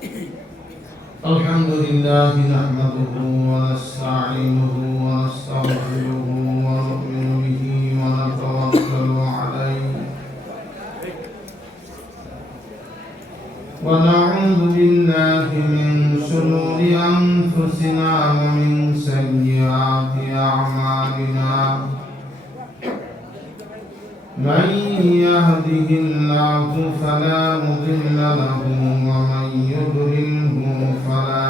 الحمد لله نحمده ونستعينه ونستغفره ونؤمن به ونتوكل عليه ونعوذ بالله من شرور أنفسنا ومن سيئات أعمالنا من يهده الله فلا مضل له ومن يضلله فلا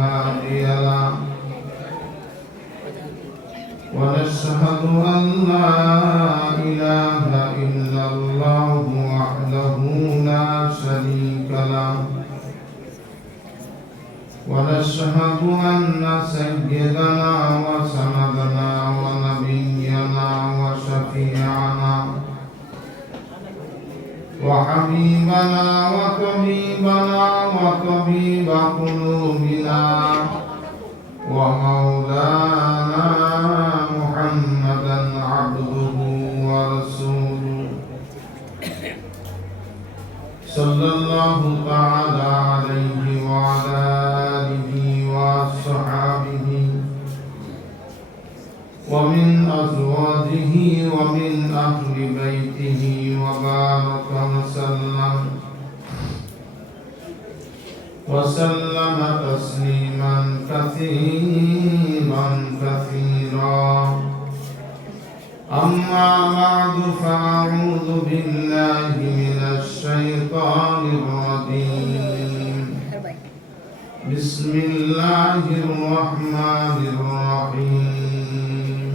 هادي له ونشهد أن لا إله إلا الله وحده لا شريك له ونشهد أن سيدنا وسندنا ونبينا وشفيعنا وحبيبنا وطبيب قلوبنا ومولانا محمدا عبده ورسوله صلى الله تعالى عليه وعلى آله وصحبه ومن أزواجه ومن أهل بيته وبارك وسلم تسليما كثيرا أما بعد فأعوذ بالله من الشيطان الرجيم بسم الله الرحمن الرحيم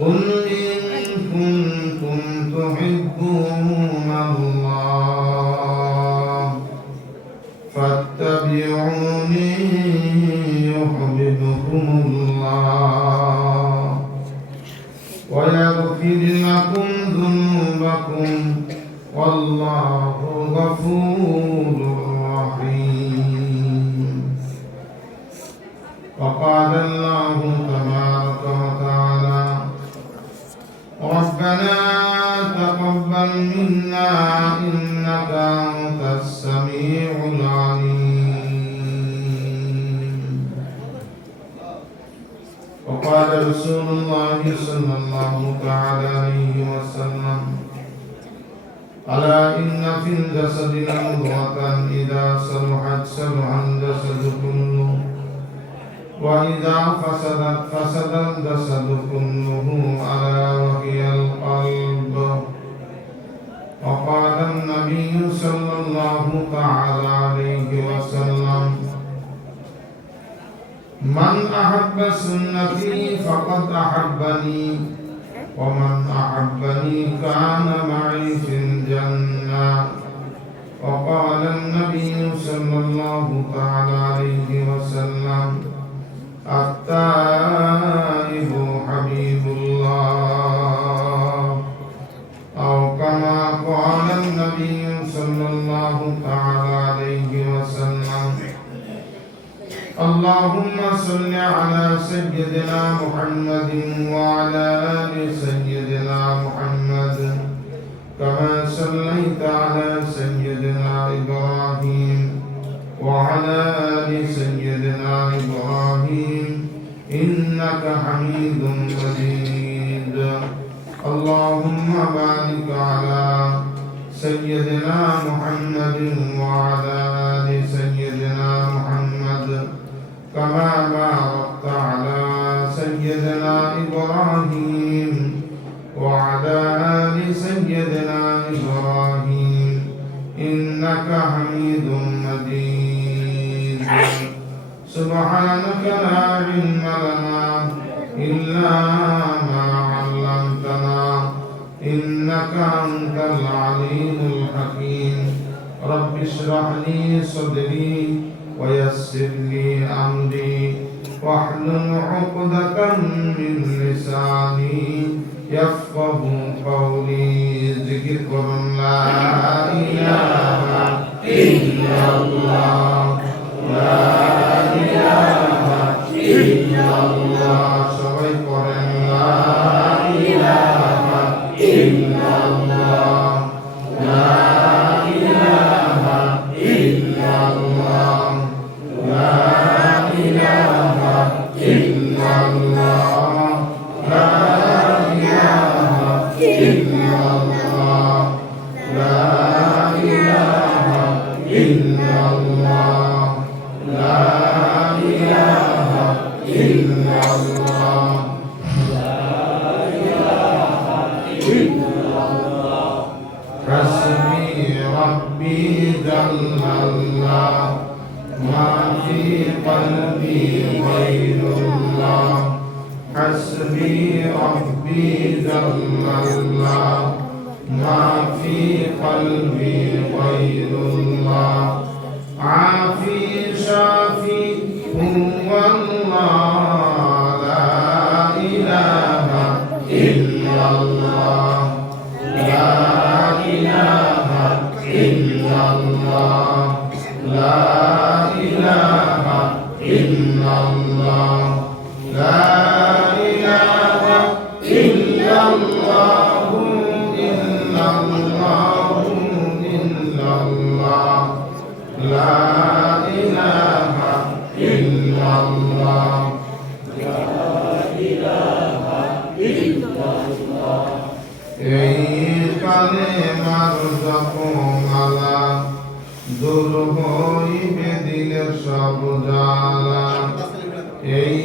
قل إن كنتم تحبون الله فاتبعوني يحببكم الله ويغفر لكم ذنوبكم والله غفور رحيم وقال الله تبارك وتعالى ربنا تقبل منا إنك أنت السميع العليم وقال رسول الله صلى الله تعالى عليه وسلم ألا إن في الجسد لمضغة إذا صلحت صلح الجسد كله وإذا فسدت فسد الجسد كله ألا وهي القلب وقال النبي صلى الله تعالى عليه وسلم من أحب سنتي فقد أحبني ومن أحبني كان معي في الجنة وقال النبي صلى الله تعالى عليه وسلم التائب حبيب الله أو كما قال النبي صلى الله تعالى عليه وسلم اللهم صل على سيدنا محمد وعلى آل سيدنا محمد كما صليت على سيدنا إبراهيم وعلى آل سيدنا إبراهيم إنك حميد مجيد اللهم بارك على سيدنا محمد وعلى آل سيدنا محمد كما باركت على سيدنا إبراهيم وعلى آل سيدنا إبراهيم إنك حميد مجيد سبحانك لا علم لنا إلا ما علمتنا إنك أنت العليم الحكيم رب اشرح لي صدري ويسر لي أمري واحلل عقدة من لساني يفقه قولي ذكر لا إله إلا الله لا إله إلا الله সবাই পড়েন লা ইলাহা ইল্লাল্লাহ লা ইলাহা ربي جل الله ما في قلبي غير الله حسبي ربي جل الله ما في قلبي غير الله عافي شافي هو الله لا إله إلا الله لا إله إلا الله لا إله إلا الله لا إله إلا الله إلا الله إلا الله لا إله إلا الله এই কালেমার জপমালা দূর হইবে দিলের সব জ্বালা এই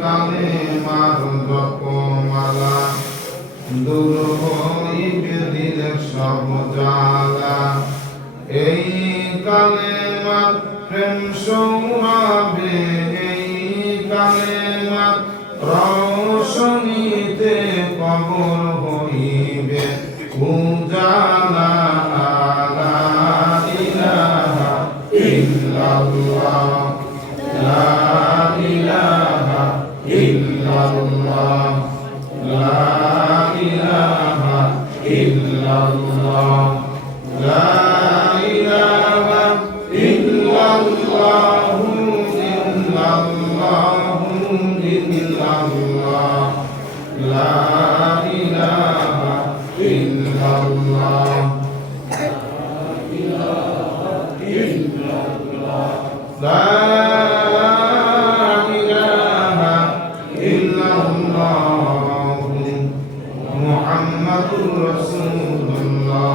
কালেমার জপমালা দূর হইবে দিলের সব জ্বালা এই কালেমার প্রেম সৌরভে এই কালেমার রৌশনীতে কবর হইবে উজালা লা ইলাহা ইল্লাল্লাহ লা ইলাহা ইল্লাল্লাহ লা ইলাহা ইল্লাল্লাহ লা ইলাহা ইল্লাল্লাহ ইল্লাল্লাহ ইল্লাল্লাহ লা ইলাহা ইল্লাল্লাহ লা ইলাহা ইল্লাল্লাহ মুহাম্মাদুর রাসূলুল্লাহ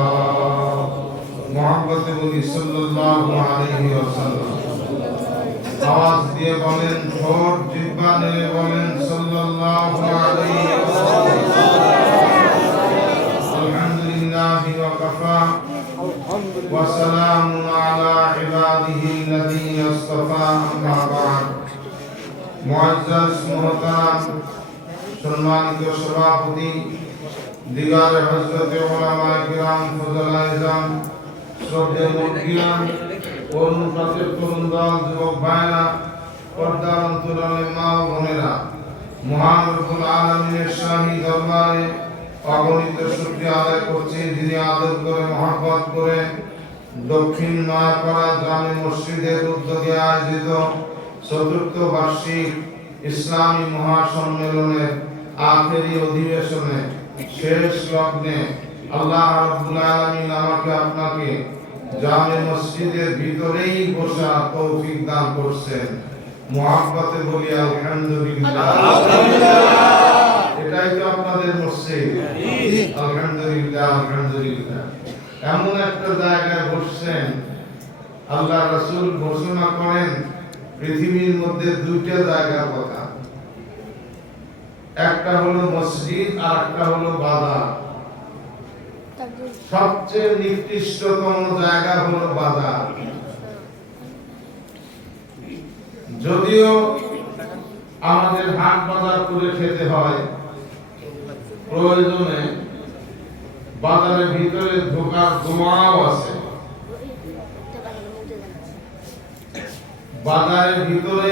মুহাম্মদে বলি সাল্লাল্লাহু আলাইহি ওয়াসাল্লাম আওয়াজ দিয়ে বলেন ঠোঁট জিহ্বা দিয়ে বলেন সাল্লাল্লাহু আলাইহি ওয়াসাল্লাম আলহামদুলিল্লাহি ওয়া কাফা ওয়া সালামুন আলা ইবাদিহি আল্লাযীনা ইসতাফা আম্মা বা'দ মুআজ্জাজ মুহতারাম সম্মানিত সভাপতি দিগারে হযরতে উলামায়ে কিরাম ফুজালায়ে আযম শ্রদ্ধেয় মুরব্বিয়ান অনুপ্রাতের তরুণ দল যুবক ভাইরা পর্দার অন্তরালে মা ও বোনেরা মহান রব্বুল আলামিনের শাহী দরবারে অগণিত শুকরিয়া আদায় করছি যিনি আদর করে মহব্বত করে দক্ষিণ নয়াপাড়া জামে মসজিদের উদ্যোগে আয়োজিত চতুর্থ বার্ষিক ইসলামী মহাসম্মেলনের আখেরি অধিবেশনে শেষ লগ্নে আল্লাহ রাব্বুল আলামিন আমাকে আপনাকে জামে মসজিদের ভিতরেই বসা তৌফিক দান করছেন মুহাব্বতে বলি আলহামদুলিল্লাহ এটাই তো আপনাদের মসজিদ আলহামদুলিল্লাহ আলহামদুলিল্লাহ এমন একটা জায়গায় বসছেন আল্লাহ রাসূল ঘোষণা করেন পৃথিবীর মধ্যে দুইটা জায়গার কথা একটা হলো মসজিদ আর একটা হলো বাজার সবচেয়ে নিকৃষ্টতম জায়গা হলো বাজার যদিও আমাদের হাট বাজার করে খেতে হয় প্রয়োজনে বাজারের ভিতরে ঢোকার দোয়াও আছে বাজারের ভিতরে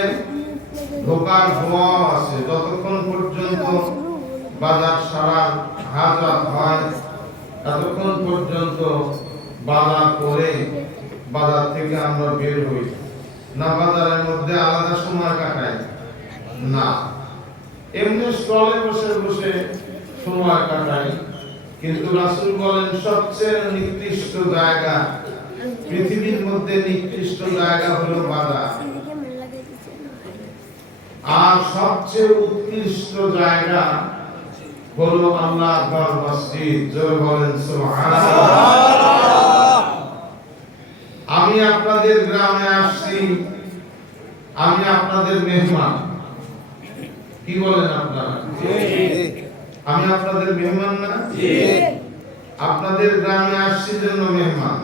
ঢোকার দোয়াও আছে যতক্ষণ পর্যন্ত বাজার সারা হাজার হয় ততক্ষণ পর্যন্ত বাজার করে বাজার থেকে আমরা বের হই না বাজারের মধ্যে আলাদা সময় কাটাই না এমনি স্টলে বসে বসে সময় কাটাই কিন্তু রাসূল বলেন সবচেয়ে নিকৃষ্ট জায়গা পৃথিবীর মধ্যে নিকৃষ্ট জায়গা হলো বাজার আর সবচেয়ে উৎকৃষ্ট জায়গা হলো আল্লাহর ঘর মসজিদ জোরে বলেন সুবহানাল্লাহ আমি আপনাদের গ্রামে আসছি আমি আপনাদের মেহমান কি বলেন আপনারা জি আমি আপনাদের মেহমান না জি আপনাদের গ্রামে আসছি জন্য মেহমান,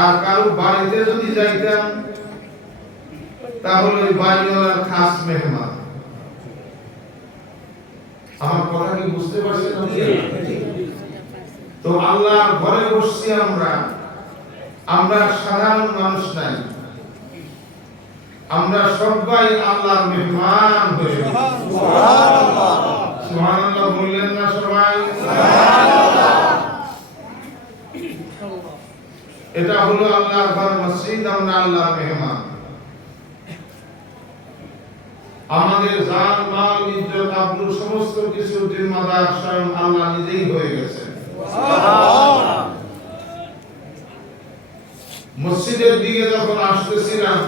আর কারো বাড়িতে যদি যাইতাম তাহলে ওই বাড়িওয়ালার খাস মেহমান। আমার কথা কি বুঝতে পারছেন? তো আল্লাহর ঘরে বসছি আমরা সাধারণ মানুষ নাই, আমরা সবাই আল্লাহর মেহমান হয়ে গেছি। সুবহানাল্লাহ, সুবহানাল্লাহ বললেন না সবাই? এটা হলো আল্লাহর ঘর মসজিদ, আমরা আল্লাহর মেহমান। আমাদের জান মাল ইজ্জত আবরু সমস্ত কিছু জিম্মাদার স্বয়ং আল্লাহ নিজেই হয়ে গেছেন। সুবহানাল্লাহ। মসজিদের দিকে যখন আসতেছিলাম,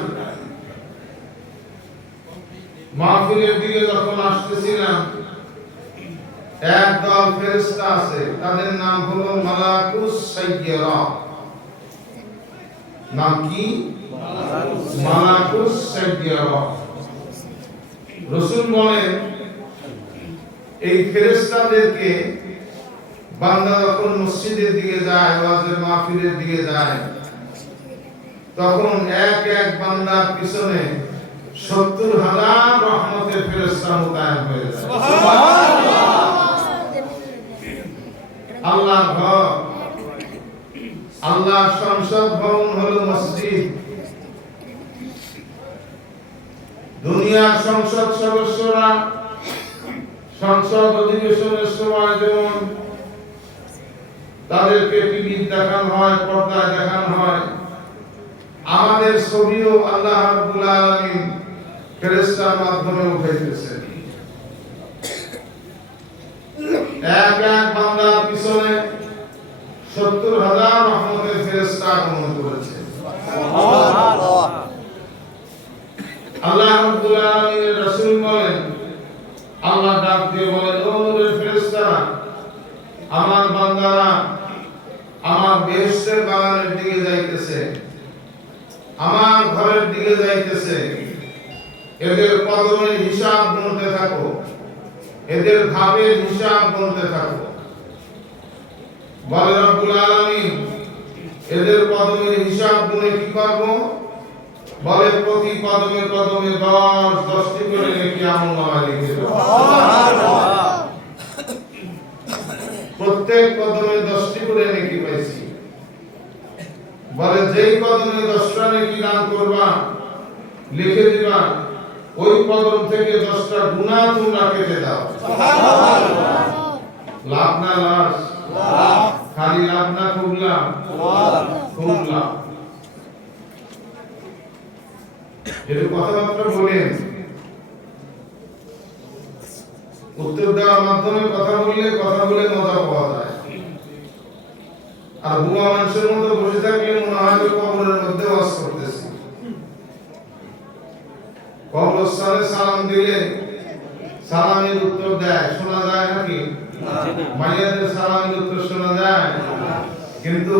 মাহফিলের দিকে যখন আসতেছিলাম, একদল ফেরেশতা আছে, তাদের নাম হলো মালাকুস সাইয়্যারা। নাম কি? মালাকুস সাইয়্যারা। রাসূল বলেন এই ফেরেশতাদেরকে বান্দা যখন মসজিদের দিকে যায়, ওয়াজের মাহফিলের দিকে যায়, তখন এক এক বান্দার পিছনে ৭০,০০০ রহমতের ফেরেশতা মোতায়েন হয়ে যায়। সুবহানাল্লাহ। আল্লাহর ঘর, আল্লাহর সংসদ ভবন হলো মসজিদ। দুনিয়ার সংসদ সদস্যরা সংসদ অধিবেশনের সময় যেমন তাদেরকে টিভি দেখানো হয়, পর্দায় দেখানো হয়, আমাদের ছবিও আল্লাহ রাব্বুল আলামিন ফেরেশতার মাধ্যমে উঠাইতেছেন। এক এক বান্দার পিছনে ৭০,০০০ রহমতের ফেরেশতা আগমন করেছে। সুবহানাল্লাহ। আল্লাহ রাব্বুল আলামিনের রাসূল বলেন, আল্লাহ ডাক দিয়ে বলেন, ও নূরের ফেরেশতারা, আমার বান্দারা আমার বেহেশতের বাগানের দিকে যাইতেছে, আমার ঘরের দিকে যাইতেছে, এদের কদমের হিসাব গুনতে থাকো, এদের ধাপের হিসাব গুনতে থাকো। বলে রব্বুল আলামিন, এদের কদমের হিসাব গুনে কি করব? বলে প্রতি কদমে কদমে 10টি করে নেকি আমলনামায় লিখে দেব। সুবহানাল্লাহ। প্রত্যেক কদমে 10টি করে নেকি পাইছি। বলে যেই কদমে 10টা নেকি দান করবা, লিখে দিবা, ওই কদম থেকে 10টা গুনাহ তোমরা কেটে দাও। সুবহানাল্লাহ। লাভ না লস? লাভ। খালি লাভ না খুব লাভ? খুব লাভ। এর কথাবার্তা বলেন, উত্তর দেওয়ার মাধ্যমে কথা বলে মজা পাওয়া যায়। আর বুয়া মানুষের মতো বসে থাকলে মনে হয় যে কবরের মধ্যে ওয়াজ করতেছি। কবরস্থানে সালাম দিলে সালামের উত্তর দেয়, শোনা যায় নাকি? মাইয়াদের সালামের উত্তর শোনা যায়? কিন্তু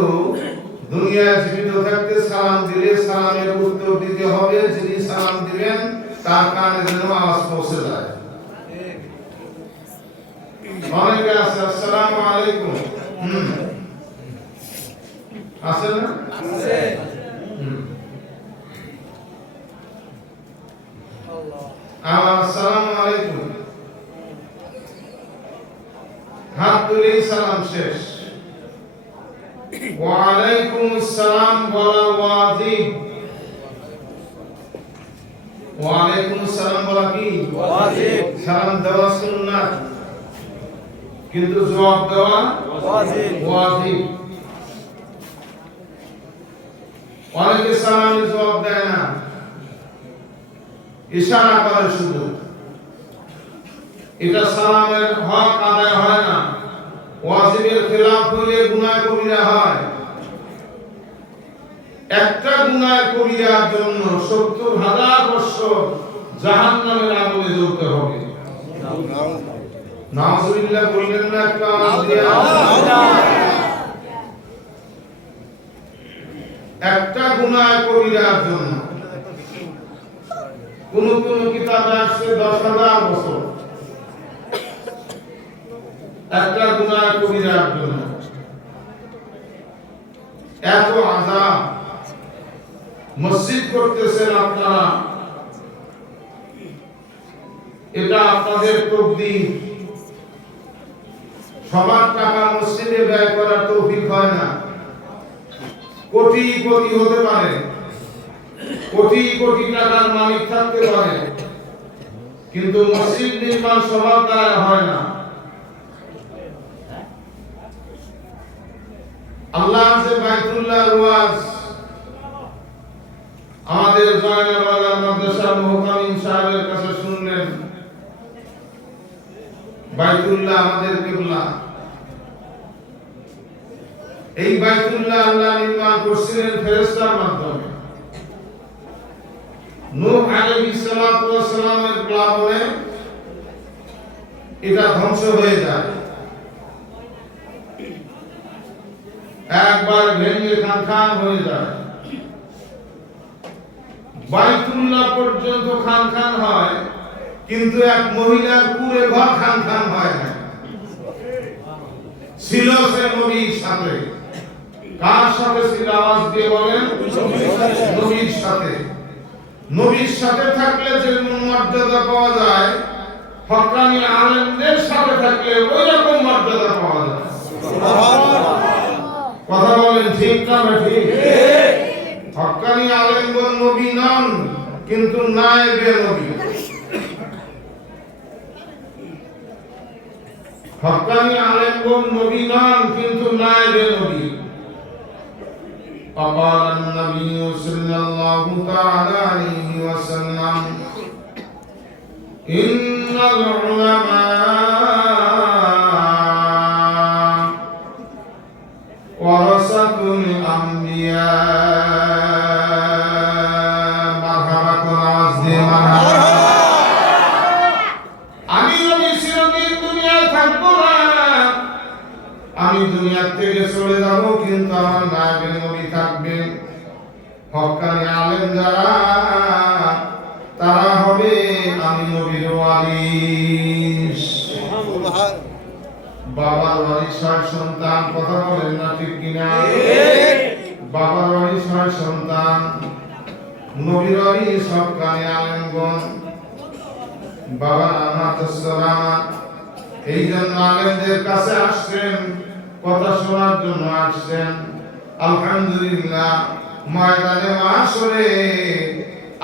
দুনিয়ায় জীবিত থাকতে সালাম দিলে সালামের উত্তর দিতে হবে, যিনি সালাম দিবেন তার কানে যেন আওয়াজ পৌঁছে যায়। অনেকে আছে আসসালামু আলাইকুম, আছে না? আছে। আসসালামু আলাইকুম, হাত তুলেই সালাম শেষ। ওয়া আলাইকুম আসসালাম বলা ওয়াজিব। ওয়া আলাইকুম আসসালাম বলা কি ওয়াজিব? সালাম দেওয়া সুন্নাত, কিন্তু জবাব দেওয়া ওয়াজিব। অনেকে সালামের জবাব দেয় না, ইশারা করে শুধু। এটা সালামের হক আদায় হয় না, ওয়াজিবের খেলাফ হইলে গুনাহ কবিরা হয়। একটা গুনাহ কবিরার জন্য ৭০,০০০ বছর জাহান্নামের আগুনে জ্বলতে হবে। নাউজুবিল্লাহ বললেন না? একটা আওয়াজ দিয়া একটা গুনাহ কবিরার জন্য। কোন কোন কিতাবে আসছে ১০,০০০ বছর একটা গুনাহ কবিরার জন্য। এত আযাব মসজিদ করতেছেন আপনারা, এটা আপনাদের তকদীর। সবার টাকা মসজিদে ব্যয় করার তৌফিক হয় না। কোটি কোটি হতে পারে, কোটি কোটি টাকার মালিক থাকতে পারে, কিন্তু মসজিদ নির্মাণ সবার দ্বারা হয় না। আল্লাহ যে বাইতুল্লাহ ওয়াজ আমাদের জয়নাবাদ মাদ্রাসা মুহতামিম সাহেবের কাছে শুনলেন, বাইতুল্লাহ আমাদের কিবলা। এই বাইতুল্লাহ আল্লাহ নির্মাণ করেছিলেন ফেরেশতার মাধ্যমে। নূহ আলাইহিস সালাতু ওয়াস সালামের প্লাবনে এটা ধ্বংস হয়ে যায়, একবার ভেঙে খান হয়ে যায়। বাইতুল্লাহ পর্যন্ত খান হয়, কিন্তু এক মহিলার কুঁড়ে ঘর খান হয় না। ছিল সে নবীর সাথে। কার সাথে ছিল? আওয়াজ দিয়ে বলেন। নবীর সাথে। নবীর সাথে থাকলে যে মর্যাদা পাওয়া যায়, হক্কানি আলেমদের সাথে থাকলে ওই রকম মর্যাদা পাওয়া যায়। কথা বলেন ঠিক না ঠিক? হক্কানি আলেমগণ নবী নন, কিন্তু নায়েবে নবী। হক্কানি আলেমগণ নবী নন, কিন্তু নায়েবে নবী। فقال النبي صلى الله تعالى عليه وسلم إن العلماء ورثة الأنبياء مرحبا كنواز دي مرحبا আমি নবী চিরদিন দুনিয়ায় থাকবো না, আমি দুনিয়া থেকে চলে যাব, কিন্তু আমার নায়েবে নবী থাকবেন। হক্কানি আলেম যারা, তারা হবে আমি নবীর ওয়ারিস। বাবার ওয়ারিস হয় সন্তান। কথা বলেন না ঠিক কিনা? বাবার ওয়ারিস হয় সন্তান, নবীর ওয়ারিস হক্কানি আলেমগণ। বাবার আমাত এই জন্য আলেমদের কাছে আসছেন, কথা শোনার জন্য আসছেন। আলহামদুলিল্লাহ, ময়দানে মাশরে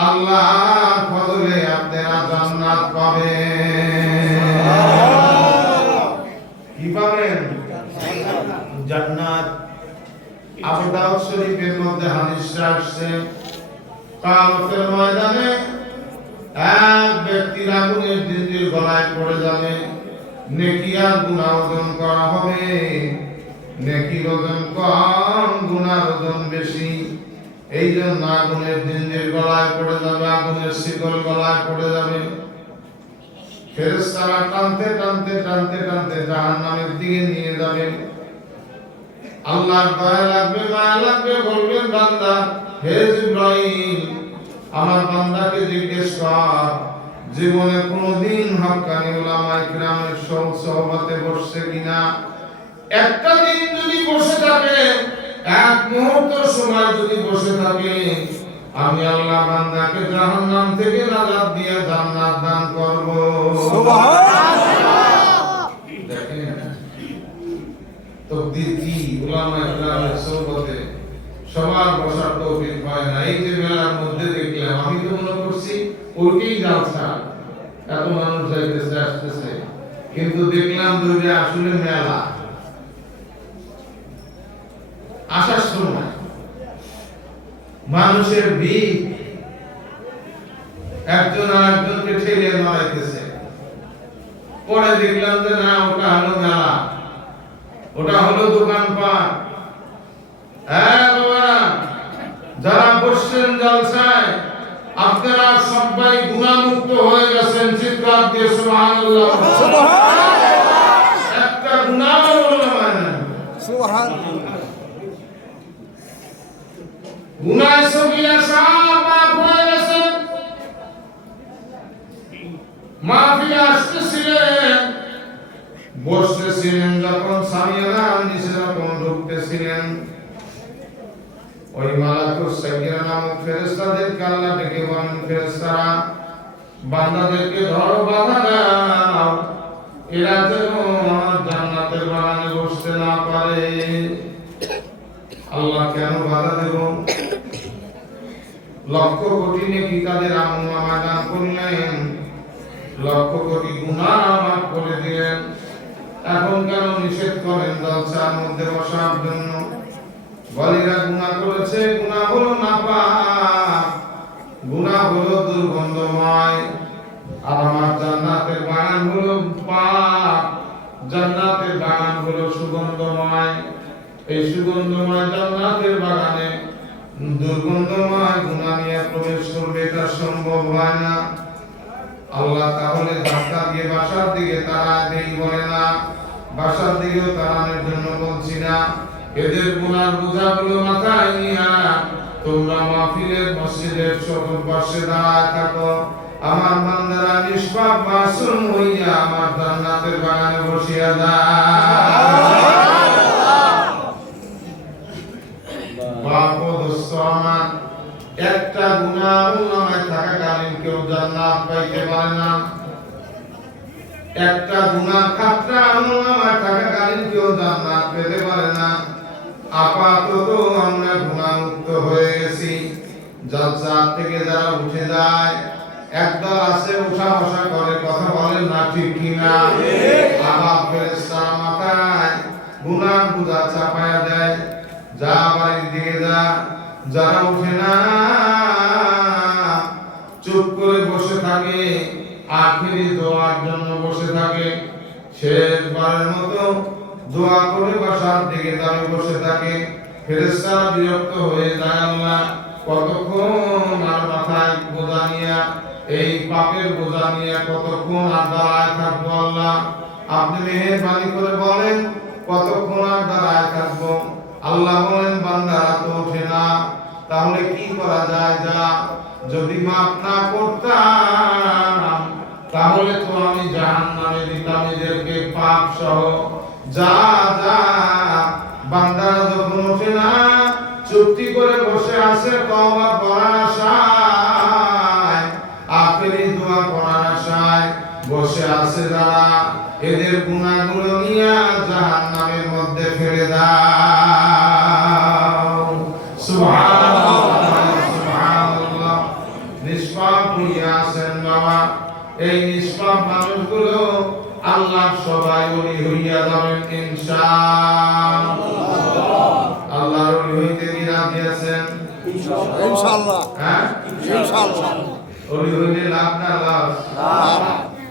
আল্লাহর ফজলে আপনারা জান্নাত পাবেন। কি পাবেন? জান্নাত। আবু দাউদ শরীফের মধ্যে হাদিস আসছে, কিয়ামতের ময়দানে এক ব্যক্তির আগুনের জিঞ্জির গলায় পড়ে যাবে, নেকি আর গুনাহ ওজন করা হবে। নেকির ওজন কম, গুনার ওজন বেশি। এই জন্য আগুনের জিঞ্জির গলায় পড়ে যাবে, আগুনের শিকল গলায় পড়ে যাবে। ফেরেশতারা টানতে টানতে টানতে টানতে জাহান্নামের দিকে নিয়ে যাবে। আল্লাহর দয়া লাগবে, মায়া লাগবে, বলবেন বান্দা, হে জিবরাইল, আমার বান্দাকে জিজ্ঞেস কর জীবনে কোনদিন হক্কানি উলামায়ে কিরামের সহবতে বসছে কিনা। একটা দিন যদি বসে থাকে, এক মুহূর্ত সময় যদি বসে থাকে, আমি আল্লাহ বান্দাকে জাহান্নাম থেকে নাজাত দিয়ে জান্নাত দান করব। সুবহানাল্লাহ। দেখেন তাকদীর কি, উলামায়ে কিরামের সহবতে সবার বসার তৌফিক হয় না। এই যে মেলার মধ্যে দেখলাম, আমি তো মনে করছি ওইটাই জালসা, এত মানুষ যাইতেছে আসতেছে, কিন্তু দেখলাম যে আসলে মেলা। আসার সময় মানুষের ভিড়, একজন আর একজনকে ঠেলে মারাইতেছে। পরে দেখলাম যে না, ওটা হলো মেলা, ওটা হলো দোকানপাট। হ্যাঁ বাবারা, যারা বসছেন জলসায়, আপনারা সবাই গুনাহমুক্ত হয়ে গেছেন। চিৎকার দিয়ে সুবহানাল্লাহ। সুবহানাল্লাহ। একটা গুনাহ বললাম না। সুবহানাল্লাহ। গুনাহ সগীরা সব মাফ হয়ে গেছে। মাহফিলে আসতেছিলেন, বসতেছিলেন, যখন সামিয়ানা নিচে যখন ঢুকতেছিলেন, ওই মালাকুস সাইয়্যিরা নামক ফেরেশতাদেরকে আল্লাহ ডেকে বলেন, ফেরেশতারা বান্দাদেরকে ধরো, বাধা দাও, এরা যেন জান্নাতের বাগানে বসতে না পারে। আল্লাহ কেন বাধা দেব? লক্ষ কোটি নেকি কাদের আমলনামা দান করলেন, লক্ষ কোটি গুনাহ মাফ করে দিলেন, এখন কেন নিষেধ করেন জলসার মধ্যে বসার জন্য? বলিরা গুনাহ করেছে, গুনাহ হলো নাপাক, গুনাহ হলো দুর্গন্ধময়, আর আমার জান্নাতের বাগান হলো পাক, জান্নাতের বাগান হলো সুগন্ধময়। এই সুগন্ধময় জান্নাতের বাগানে দুর্গন্ধময় গুনাহ নিয়ে প্রবেশ করবে, এটা সম্ভব হয় না। আল্লাহ তাহলে ধাক্কা দিয়ে বাসার দিকে তাড়াতেই বলে না, বাসার দিকেও তাড়ানোর জন্য বলছি না। এদের গুনার বোঝাগুলো মাথায় নিয়া তোমরা মাহফিলের মসজিদের সকল পাশে দাঁড়ায় থাকো, আমার বান্দারা নিষ্পাপ মাসুম হইয়া আমার জান্নাতের বাগানে বসিয়া যায়। বাপ দোস্ত আমার, একটা গুনাহ আমলনামায় থাকাকালীন কেউ জান্নাত পাইতে পারে না। একটা গুনাহ খাতরা আমলনামায় থাকাকালীন কেউ জান্নাত পেতে পারে না। আপাতত আমরা গুনাহ মুক্ত হয়ে গেছি। জলসা থেকে যারা উঠে যায়, একদল আছে উঠা বসা করে, কথা বলেন না ঠিক কিনা? আবার ফেরেশতারা মাথায় গুনাহ বোঝা চাপায়া দেয়, যা বাড়ির দিকে যা। যারা উঠে না, চুপ করে বসে থাকে, আখেরি দোয়ার জন্য বসে থাকে, শেষবারের মতো দোয়া করে বাসার দিকে দাঁড়িয়ে বসে থাকে। ফেরেশতারা বিরক্ত হয়ে যায়, আল্লাহ কতক্ষণ আর মাথায় বোঝা নিয়া, এই পাপের বোঝা নিয়ে কতক্ষণ আর দাঁড়ায় থাকবো? আল্লাহ আপনি মেহেরবানি করে বলেন কতক্ষণ আর দাঁড়ায় থাকবো? আল্লাহ বলেন, বান্দারা তো ওঠে না, তাহলে কি করা যায়? যা, যদি মাফ না করতাম তাহলে তো আমি জাহান্নামে দিতাম এদেরকে পাপ সহ। যা যা, বান্দারা যখন ওঠে না, চুক্তি করে বসে আছে তওবা করার আশায়, আখেরি দোয়া করার আশায় বসে আছে যারা, এদের গুনাহগুলো নিয়ে জাহান্নামের মধ্যে ফেলে দাও। সুবহানাল্লাহ, সুবহানাল্লাহ। নিষ্পাপ হইয়া আছেন বাবা, এই নিষ্পাপ মানুষগুলো আল্লাহ সবাই ওলি হইয়া যাবেন ইনশাআল্লাহ। আল্লাহর ওলি হইতে কি রাজি আছেন? ইনশাআল্লাহ, হ্যাঁ ইনশাআল্লাহ। ওলি হইলে লাভ না লাভ?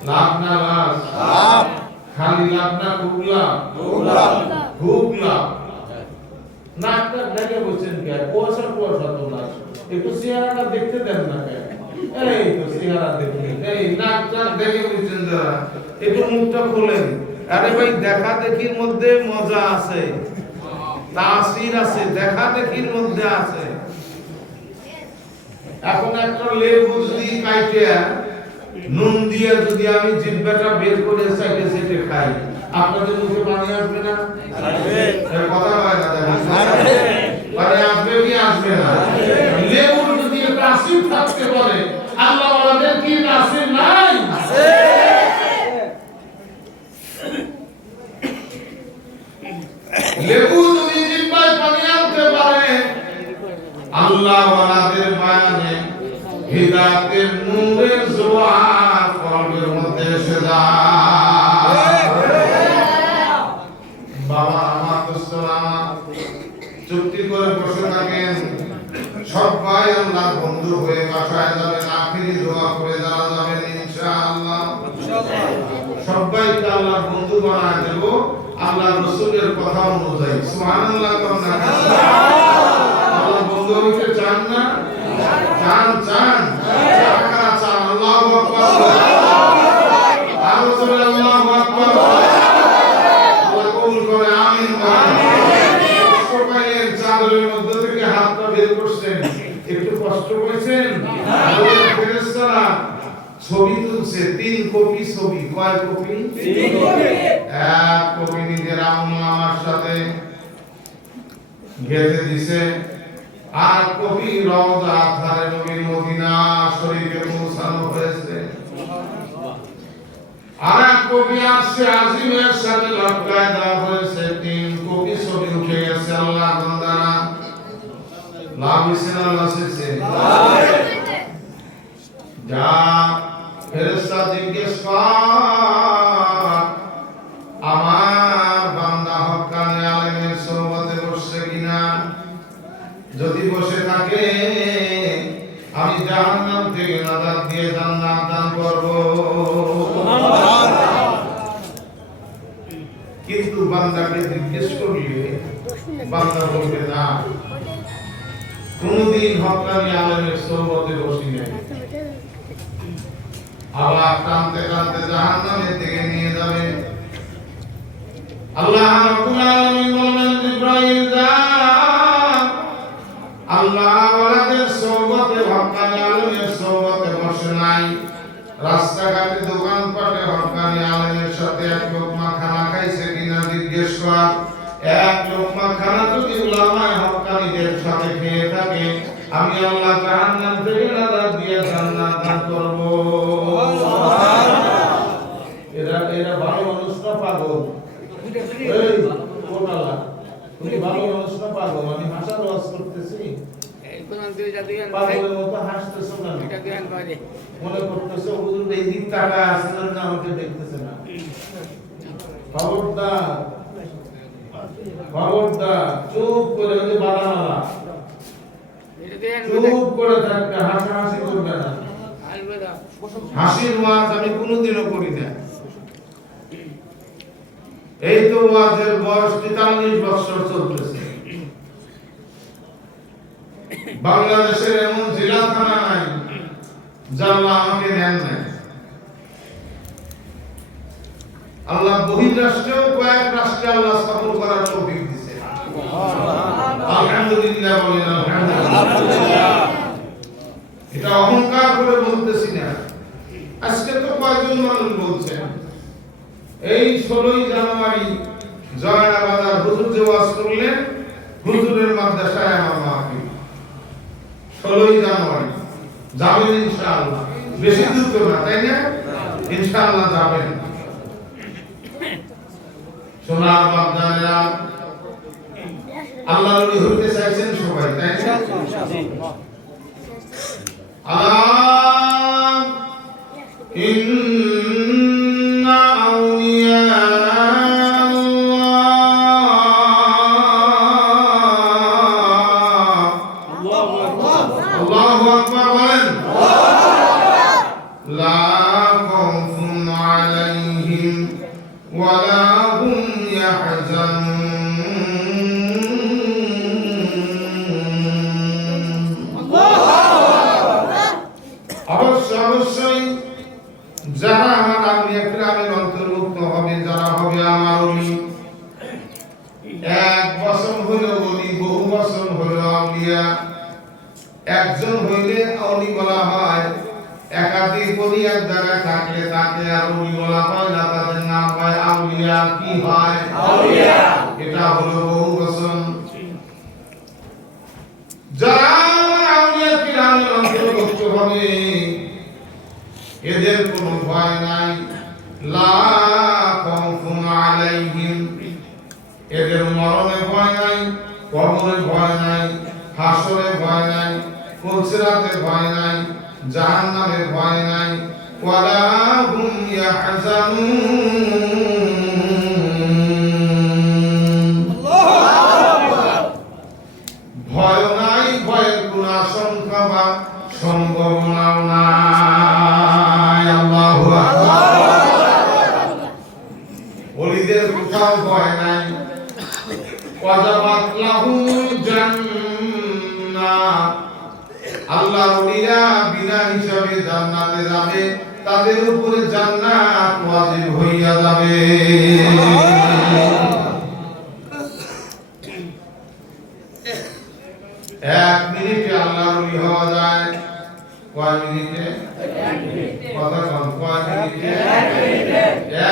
লাভ না লাভ? খালি লাভ না খুব লাভ? খুব লাভ। নাকটা ঢেকে বসছেন কেন? কুয়াশা কুয়াশা তো না, একটু চেহারাটা দেখতে দেন না কেন? এই তো চেহারা দেখুন, এই নাকটা ঢেকে বসছেন যারা, একটু মুখটা খোলেন। আরে ভাই, দেখা দেখির মধ্যে মজা আছে, তাসির আছে, দেখা দেখির মধ্যে আছে। এখন একটা লেবু যদি কাইটে নুন দিয়ে যদি আমি জিহ্বাটা বের করে সাইডে সাইডে খাই, আপনাদের মুখে পানি আসবে না? আসবে। কথা হয় না? আসবে। পানি আসবে কি আসবে না? লেবুর যদি তাসির থাকতে পারে, আল্লাহ ওয়ালাদের কি তাসির নাই? আছে। লেবু যদি জিহ্বায় পানি আনতে পারে, আল্লাহ ওয়ালাদের বায়ানে হিদায়াতের নূরের জোয়ার কলবের মধ্যে এসে যায়। বাবা আমার, দোস্তরা আমার, চুক্তি করে বসে থাকেন, সবাই আল্লাহর বন্ধু হয়ে বাসায় যাবেন, আখিরি দোয়া করে যারা যাবেন ইনশাআল্লাহ, সবাইকে আল্লাহর বন্ধু বানায় দেব আল্লাহ রাসূলের কথা অনুযায়ী। সুবহানাল্লাহ। আল্লাহ বন্ধু হইতে চান না? চান চান কারা চান? আল্লাহু আকবার, আরো জোরে আল্লাহু আকবার। আল্লাহ কবুল করে, আমিন। কষ্ট পাইলেন, চাদরের মধ্যে থেকে হাতটা বের করছেন, একটু কষ্ট পেয়েছেন? ফেরেশতারা ছবি তুলছে, 3 কপি ছবি। কয় কপি? 3 কপি। এক কপি নিজের আমলনামার সাথে গেঁথে দিছে, আর কবি রওজা ধারে নবীর মদিনা শরীফে পৌঁছানো হয়েছে। আর এক কবি আসছে আজিমের সাথে লটকায় দেওয়া হয়েছে। 3 কপি ছবি উঠে গেছে। আল্লাহ বান্দারা লাভ হয়েছে না লস হয়েছে? যা ফেরেশতা জিজ্ঞেস কর আমার বান্দা হক্কানি আলেমের সোহবতে বসছে কিনা। যদি বসে থাকে আমি জাহান্নাম থেকে নাজাত দিয়ে জান্নাত দান করব। কিন্তু বান্দাকে জিজ্ঞেস করলে বান্দা বলবে না কোনদিন হক্কানি আলেমের সোহবতে বসি নাই। আবার টানতে টানতে জাহান্নামের দিকে নিয়ে যাবে। আল্লাহ রাব্বুল আলামিন বলেন জিবরাইল যা আল্লাহ ওয়ালাদের সোহবতে হক্কানি আলেমের সোহবতে বসে নাই। রাস্তাঘাটে দোকানপাটে হক্কানি আলেমের সাথে এক লোকমা খানা খাইছে কিনা জিজ্ঞেস কর। এক লোকমা খানা যদি উলামায়ে হক্কানিদের সাথে খেয়ে থাকে আমি আল্লাহ জাহান্নাম থেকে নাজাত দিয়ে জান্নাত দান করব। এরা ভালো মানুষ না পাগল? এই কোনালা তুমি ভালো মানুষ না পাগল? আমি হাসার ওয়াজ করতেছি পাগলের মতো হাসতেছো না? মনে করতেছো হুজুর এই দিক টাকা আছে না আমাকে দেখতেছে না? খবরদার খবরদার চুপ করে ওই যে বাদামালা চুপ করে থাকবে, হাসাহাসি করবে না। হাসির ওয়াজ আমি কোনোদিনও করি না। এই তো ওয়াজের বয়স 43 বছর চলতেছে। বাংলাদেশের এমন জেলা থানা নাই যা আমাকে নেন নাই। আল্লাহ বহির্রাষ্ট্রেও কয়েক রাষ্ট্রে আল্লাহ সফর করার তৌফিক দিয়েছে। আলহামদুলিল্লাহ বলেন আলহামদুলিল্লাহ। এটা অহংকার করে বলতেছি না। আজকে তো কয়েকজন মানুষ বলছেন এই 16 জানুয়ারি জয়নাবাজার হুজুর যে ওয়াজ করলেন হুজুরের মাদ্রাসায় আমার মাহফিল 16 জানুয়ারি যাবেন ইনশাআল্লাহ। বেশি দূর তো না, তাই না? ইনশাআল্লাহ যাবেন। সোনার বাপদানেরা আল্লাহর ওলি হইতে চাইছেন সবাই, তাই না? আল্লাহ ইন্না আউলিয়া আল্লাহু আকবার বলেন। লা খাউফুন আলাইহিম ওয়ালা হুম ইয়াহজানুন। অবশ্যই যারা আমার আউলিয়া কিরামের অন্তর্ভুক্ত হবে, যারা হবে আমার ওলি, এক বছর হলো ওলি, বহু বছর হলো আউলিয়া। একজন হইলে ওলি বলা হয়, একাধিক ওলি এক জায়গায় থাকলে তাকে আর ওলি বলা হয় না, তাদের নাম হয় আউলিয়া। কি হয়? আউলিয়া। এটা হলো বহু বছর। যারা আউলিয়া কিরামের অন্তর্ভুক্ত হবে এদের কোনো ভয় নাই। লা খাউফুন আলাইহিম, এদের মরণে ভয় নাই, কবরে ভয় নাই, হাসরে ভয় নাই, ফুলসিরাতে ভয় নাই, জাহান্নামে ভয় নাই। ওয়ালা হুম ইয়াহজানুন, ভয় নাই, ভয়ের কোনো আশঙ্কা বা সম্ভাবনাও নাই। আল্লাহু আকবার। ওলিদের কোথাও ভয় নাই। ওয়াজাবাত লাহুল জান্নাহ, আল্লাহর ওলিরা বিনা হিসাবে জান্নাতে যাবে, তাদের উপরে জান্নাত ওয়াজিব হইয়া যাবে। এক মিনিটে আল্লাহর ওলি হওয়া যায়। কয় মিনিটে? কথা কম। কয় মিনিটে?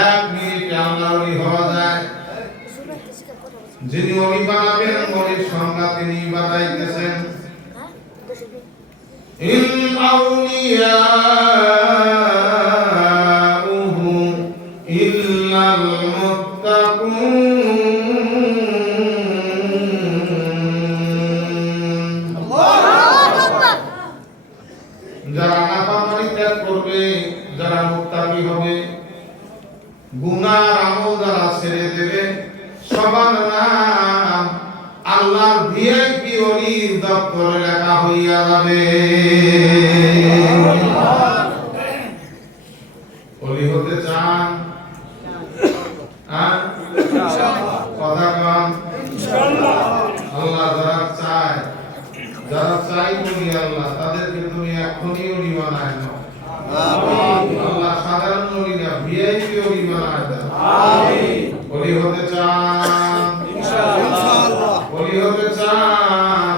এক মিনিটে আল্লাহর ওলি হওয়া যায়। যিনি ওলি বানাবেন ওলির সংজ্ঞা তিনি বানাইতেছেন। ইন আউলিয়াউহু ইল্লাল মুত্তাকুন। যারা নাফরমানি ত্যাগ করবে, যারা মুত্তাকি হবে, গুনার আমল যারা ছেড়ে দেবে, সবার নাম আল্লাহর ভিআইপি ওলির দপ্তরে লেখা হইয়া যাবে। ওলি হতে চান? কথা কন। আল্লাহ যারা চায়, যারা চাই বলি আল্লাহ, তাদেরকে তুমি এখনই ওলি বানায় নাও। আল্লাহ সাধারণ ওলি না, ভিআইপি ওলি বানায় দাও। ওলি হতে চান? ওলি হতে চান?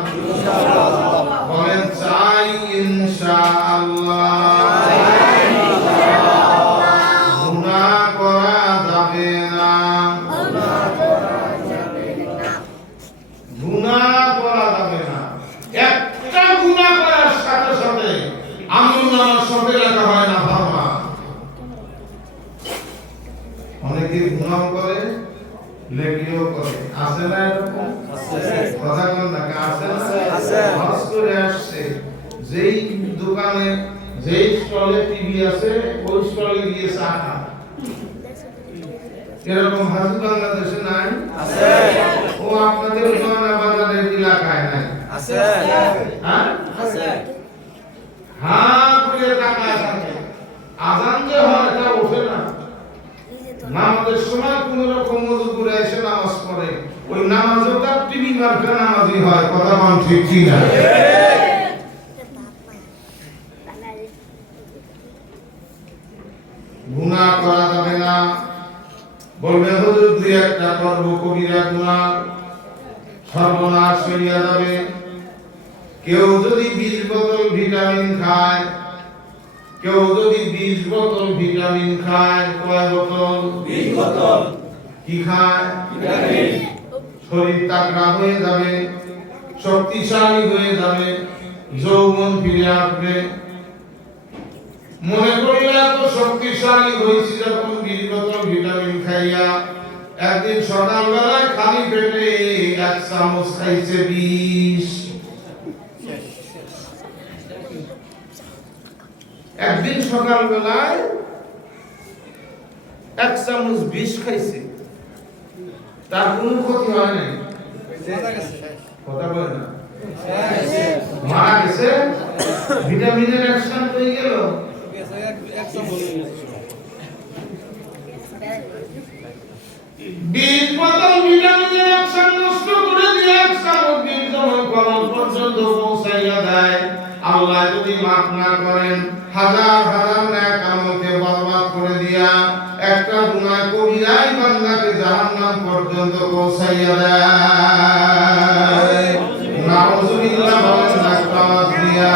বলেন চাই ইনশাআল্লাহ। গুনাহ করা যাবে না, গুনাহ করা যাবে না। একটা গুনাহ করার সাথে সাথে আমলনামার সঙ্গে লেখা হয় না বাবা। অনেকে গুনাহ করে, লেখিও করে, আছে না এরকম? কথা বল না, আছে না? হজ করে আসছে, যেই দোকানে যেই স্টলে টিভি আছে ওই স্টলে গিয়ে চা খায়। এরকম হাজি বাংলাদেশে নাই? আছে। ও আপনাদের উসমানা বাজারের এলাকায় নাই? আছে। হ্যাঁ আছে। হ্যাঁ করে তাকায় থাকে, আজান যে হয় এটা ওঠে না। নামাজের সময় কোন রকম ওযু করে এসে নামাজ পড়ে, ওই নামাজও তার টিভি মার্কা নামাজই হয়। কথা বল ঠিক কি না? গুনাহ করা যাবে না। বলবে হুজুর দুই একটা করব কবিরা গুনাহ, সর্বনাশ হইয়া যাবে। কেউ যদি 20 বোতল ভিটামিন খায়, কেউ যদি 20 বোতল ভিটামিন খায়, কয় বোতল? 20 বোতল। কি খায়? ভিটামিন। শরীর তাগড়া হয়ে যাবে, শক্তিশালী হয়ে যাবে, যৌবন ফিরে আসবে। মনে করলে এত শক্তিশালী হয়েছি যখন 20 বোতল ভিটামিন খাইয়া, একদিন সকালবেলায় খালি পেটে 1 চামচ খাইছে বিষ। একদিন সকালবেলায় 1 চামচ বিষ খাইছে, তার কোনো ক্ষতি হয় নাই। কথা বলে না, মারা গেছে, ভিটামিনের অ্যাকশন হয়ে গেল। 20 বোতল ভিটামিনের অ্যাকশন নষ্ট করে দিয়ে 1 চামচ বিষ যখন কলম পর্যন্ত পৌঁছাইয়া দেয়, আল্লাহ যদি মাফ না করেন, হাজার হাজার নেক আমলকে বরবাদ করে দিয়া একটা গুনাহ কবিরাই বান্দাকে জাহান্নাম পর্যন্ত পৌঁছাইয়া দেয়। নাউযুবিল্লাহ বলেন না আওয়াজ দিয়া।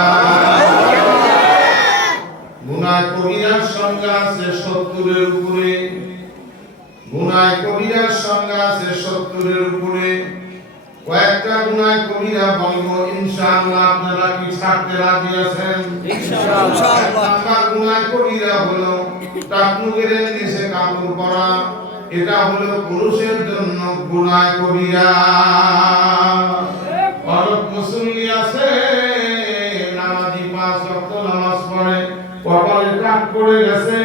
গুনাহ কবিরার সংখ্যা আছে 70 এর উপরে। গুনাহ কবিরার সংখ্যা আছে 70 এর উপরে। কয়েকটা গুনাহ কবিরা বলবো ইনশাআল্লাহ, আপনারা কি ছাড়তে রাজি আছেন? ইনশাআল্লাহ। নাম্বার গুনাহ কবিরা হলো টাকনুকের নিচে কাপড় পরা, এটা হলো পুরুষের জন্য গুনাহ কবিরা। অনেক মুসল্লি আছে নামাজি 5 ওয়াক্ত নামাজ পড়ে, কপালে টাক পড়ে গেছে,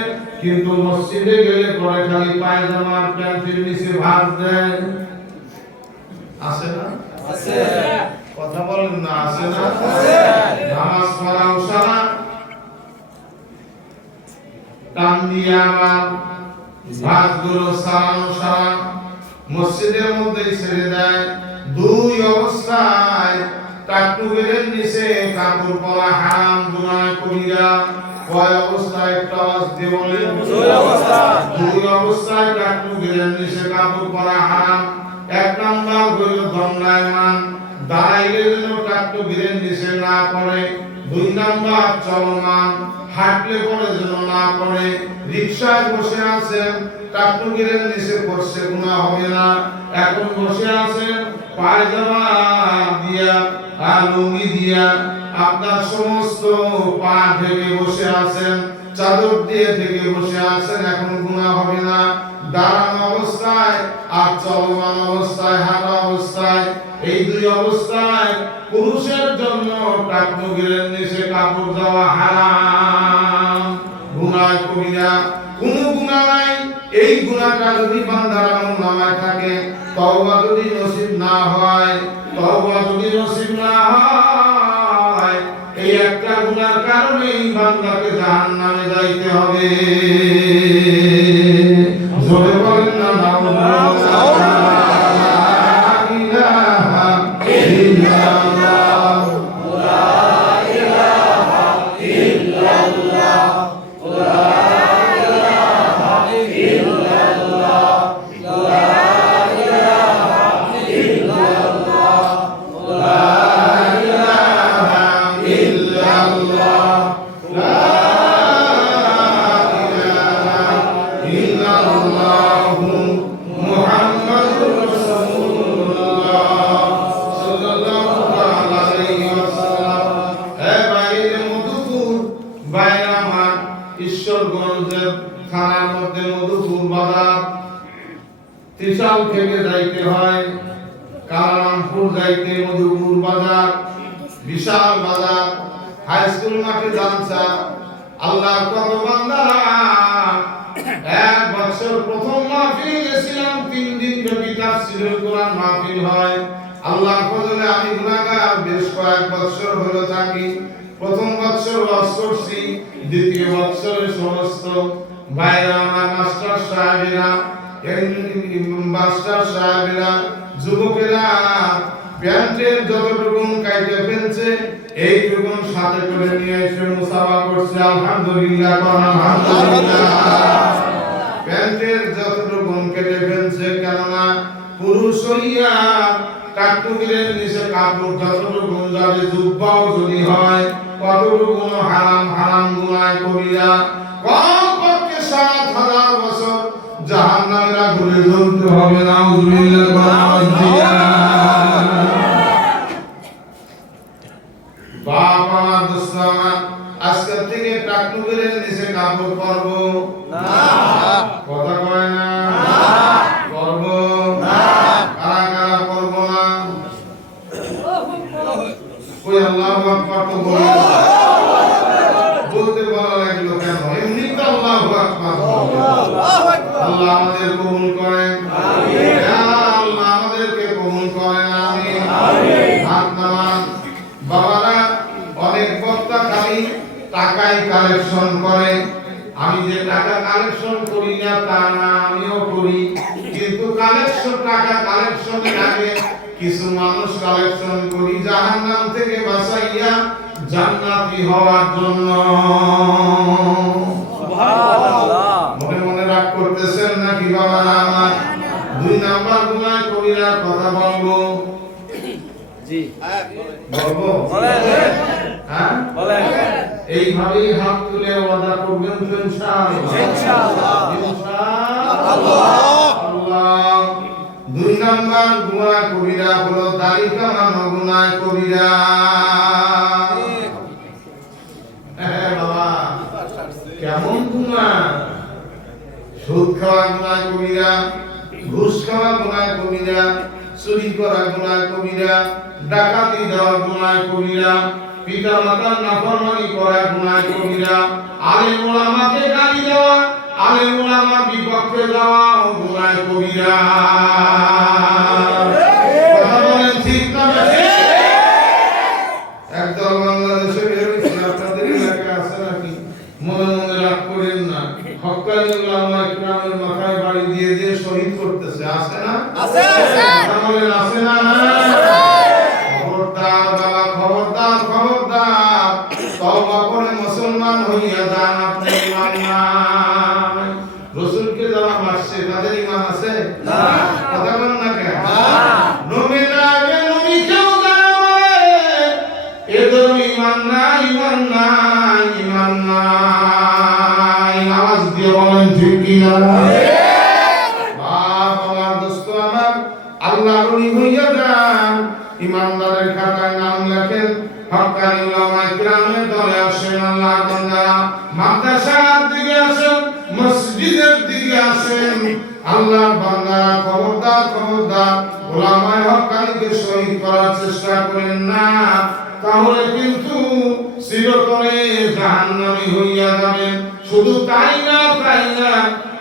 কিন্তু মসজিদে গেলে পরে খালি পায়জামার প্যান্টের নিচে ভাঁজ দেয়। আছে না? আছে। কথা বলেন না, আছে না? আছে। নামাজ পড়াও সারা, টান দিয়ে আবার ভাঁজগুলো সারানো সারা, মসজিদের মধ্যে ছেড়ে দেয়। দুই অবস্থায় টাকনুকের নিচে কাপড় পরা হারাম, গুনাহ কবিরা। কয় অবস্থায়? একটা আওয়াজ দিয়ে বলেন। দুই অবস্থায় টাকনুকের নিচে কাপড় পরা হারাম। 1 নাম্বার হলো দণ্ডায়মান, দাঁড়াইলে যেন টাকনুকের নিচে না পড়ে। 2 নাম্বার চলমান, হাঁটলে পরে যেন না পড়ে। রিকশায় বসে আছেন, টাকনুকের নিচে পড়ছে, গুনাহ হবে না। এখন বসে আছেন, পায়জামা দিয়া লুঙ্গি দিয়া আপনার সমস্ত পা ঢেকে বসে আছেন, চাদর দিয়ে ঢেকে বসে আছেন, এখন গুনাহ হবে না। দাঁড়ানো অবস্থায় আর চলমান অবস্থায়, হাঁটা অবস্থায়, এই দুই অবস্থায় পুরুষের জন্য টাকনুগিরের নিচে কাপড় দেওয়া হারাম। গুনাহ কবিরা কোনো গুনাহ নাই। এই গুনাহটা যদি বান্দার আমলনামায় থাকে, তওবা যদি নসিব না হয়, তওবা যদি নসিব না হয়, এই একটা গুনার কারণে এই বান্দাকে জাহান্নামে যাইতে হবে। জোরে বলেন না নাউজুবিল্লাহ। ঈশ্বরগঞ্জের থানার মধ্যে মধুপুর বাজার, ত্রিশাল থেকে যাইতে হয় কালারামপুর যাইতে মধুপুর বাজার, বিশাল বাজার, হাই স্কুল মাঠে জানসা। আল্লাহর কত বান্দারা, এক বছর প্রথম মাহফিল গেছিলাম, 3 দিন ব্যাপী তাফসীরুল কোরআন মাহফিল হয়। আল্লাহর ফজলে আমি গুনাহগার, বেশ কয়েক বছর হলো থাকি। প্রথম বছর ওয়াজ করছি, দ্বিতীয় বছরে সমস্ত ভাইরা আমার মাস্টার সাহেবেরা, যুবকেরা প্যান্টের যতটুকু কাইটে ফেলছে এইটুকু সাথে করে নিয়ে এসে মুসাফা করছে। আলহামদুলিল্লাহ, আলহামদুলিল্লাহ। প্যান্টের যতটুকু কেটে ফেলছে, কেননা পুরুষ হইয়া টাকটুকিরের নিচে কাপড় যতটুকু যাবে, জুব্বাও যদি হয়, কতটুকু হারাম হারাম গুনায় কবিরা। কমপক্ষে 7,000 বছর জাহান্নামের আগুনে জ্বলতে হবে। নাউজুবিল্লাহ। বাপ আমার, দোস্ত আমার, আজকের থেকে টাকটুকিরের নিচে কাপড় পরবো না। কথা কয় না? পরবো না। কারা কারা পরবো না? কই আল্লাহু আকবার তো বলতে বলা লাগলো কেন? এমনি তো আল্লাহু আকবার। আল্লাহ আমাদের কবুল করেন, আমিন। আল্লাহ আমাদেরকে কবুল করেন, আমিন, আমিন। হাত নামান। বাবারা, অনেক বক্তা খালি টাকাই কালেকশন করে। আমি যে টাকা কালেকশন করি না তা না, আমিও করি, কিন্তু টাকা কালেকশনের আগে কিছু মানুষ কালেকশন করি জাহান্নাম থেকে বাঁচাইয়া জান্নাতি হওয়ার জন্য। সুবহানাল্লাহ। মনে মনে রাগ করতেছেন নাকি বাবারা আমার? 2 নাম্বার গুনাহ কবিরার কথা বলবো। জি, বলবো? বলেন। হ্যাঁ, বলেন। এইভাবেই হাত তুলে ওয়াদা করবেন তো ইনশাআল্লাহ। ইনশাআল্লাহ, ইনশাআল্লাহ। আল্লাহ। 2 নাম্বার গুনাহ কবিরা হলো দাড়ি কামানো গুনাহ কবিরা। বাবা, কেমন গুনাহ? সুদ খাওয়া গুনাহ কবিরা, ঘুষ খাওয়া গুনাহ কবিরা, চুরি করা গুনাহ কবিরা, ডাকাতি দেওয়া গুনাহ কবিরা, পিতা মাতার নাফরমানি করা গুনাহ কবিরা, আলেম ওলামাকে গালি দেওয়া, আলেম ওলামার বিপক্ষে যাওয়া গুনাহ কবিরা। কথা বলেন ঠিক না বেঠিক? একদল বাংলাদেশে বের হইছে, আপনাদের এলাকায় আছে নাকি? মনে মনে রাগ করেন না। হক্কানি উলামা ইকরামের মাথায় বাড়ি দিয়ে দিয়ে শহীদ করতেছে, আছে না? আছে, আছে। কথা বলেন আছে না? খবরদার বাবা, খবরদার, খবরদার। তওবা করে মুসলমান হইয়া যান। আপনি ঈমান নাই। রাসূলকে যারা মারছে তাদের ঈমান আছে? না। কথা বলেন না কেন? না। নবী নাই, নবী কেউ জানে, এদের ঈমান নাই, ঈমান নাই, ঈমান নাই। আওয়াজ দিয়ে বলেন ঠিক কি না? বাপ আমার, দোস্ত আমার, আল্লাহর ওলি হইয়া যান। রাখেন হক্কানি উলামায়ে কিরামের দলে আসেন আল্লাহর বান্দারা মাদ্রাসার দিকে আসেন মসজিদের দিকে আসেন আল্লাহর বান্দারা খবরদার উলামায়ে হক্কানিকে শহীদ করার চেষ্টা করেন না তাহলে কিন্তু চিরতরে জাহান্নামী হইয়া যাবেন শুধু তাই না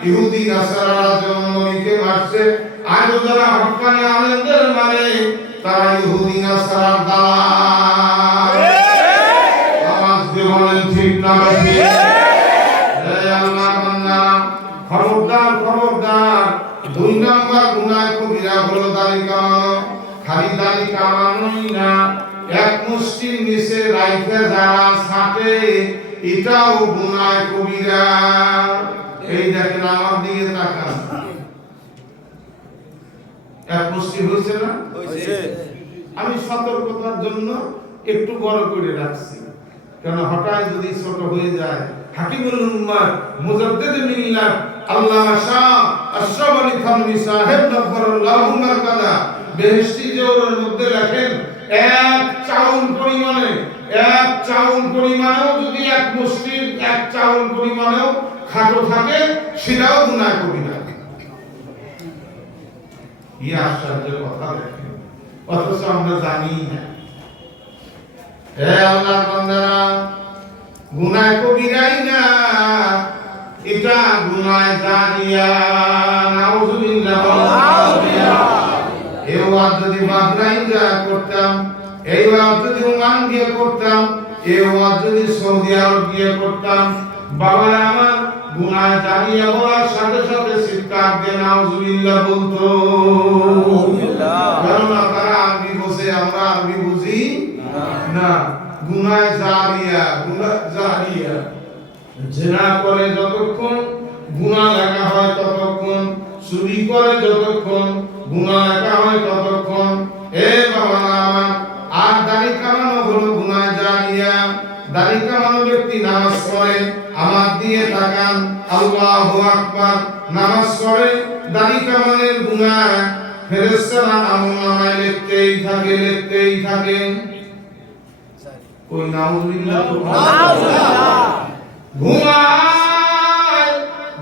ইহুদি নাসারারা যেমন নবীকে মারছে আজও যারা হক্কানি আলেমদের মানে তারা ইহুদি নাসারার দালাল আওয়াজ দিয়ে বলেন ঠিক না ঠিক এই আল্লাহর বান্দারা খবরদার 2 নাম্বার গুনাহ কবিরা হলো দাড়ি কামানো খালি দাড়ি কামানোই না এক মুষ্টির নিচে রাইখে যারা ছাটে এটাও গুনাহ কবিরা এই দেখেন আমার দিকে তাকান এক মুষ্টি হয়েছে না আমি সতর্কতার জন্য একটু বড় করে রাখছি কারণ হঠাৎ যদি ছোট হয়ে যায় হাকিমুল উম্মাহ মুজাদ্দিদ মিল্লাত আল্লামা শাহ আশরাফ আলী থানভী সাহেব নফরুল্লাহু মারকাদা বেহেশতি জওহরের মধ্যে লেখেন এক চাউল পরিমাণেও যদি এক মুষ্টির এক চাউল পরিমাণেও খাটো থাকে সেটাও গুনাহ কবিরা কি আশ্চর্য কথা দেখেন অথচ আমরা জানি না হে আল্লাহর বান্দারা গুনাহ কবিরাই না এটা গুনাহ জারিয়া নাউযুবিল্লাহ এই ওয়াজ যদি বাদরাইন যা করতাম এই ওয়াজ যদি ওমান গিয়ে করতাম এই ওয়াজ যদি সৌদি আরব গিয়ে করতাম বাবা আমার গুনাহ জারিয়া বলার সাথে সাথে চিৎকার দিয়ে নাউযুবিল্লাহ বলতো কারণ তারা আরবি বোঝে আমরা আরবি বুঝি না গুনাহ জারিয়া জিনা করে যতক্ষণ গুনাহ লেখা হয় ততক্ষণ চুরি করে যতক্ষণ গুনাহ লেখা হয় ততক্ষণ এ বাবা আমার আর দাড়ি কামানো হলো গুনাহ জারিয়া দাড়ি কামানো ব্যক্তি নামাজ পড়ে আমার দিয়ে তাকান আল্লাহু আকবার নামাজ পড়ে দাড়ি কামানোর গুনাহ ফেরেশতারা আমলনামায় লিখতেই থাকে কই নাউযুবিল্লাহ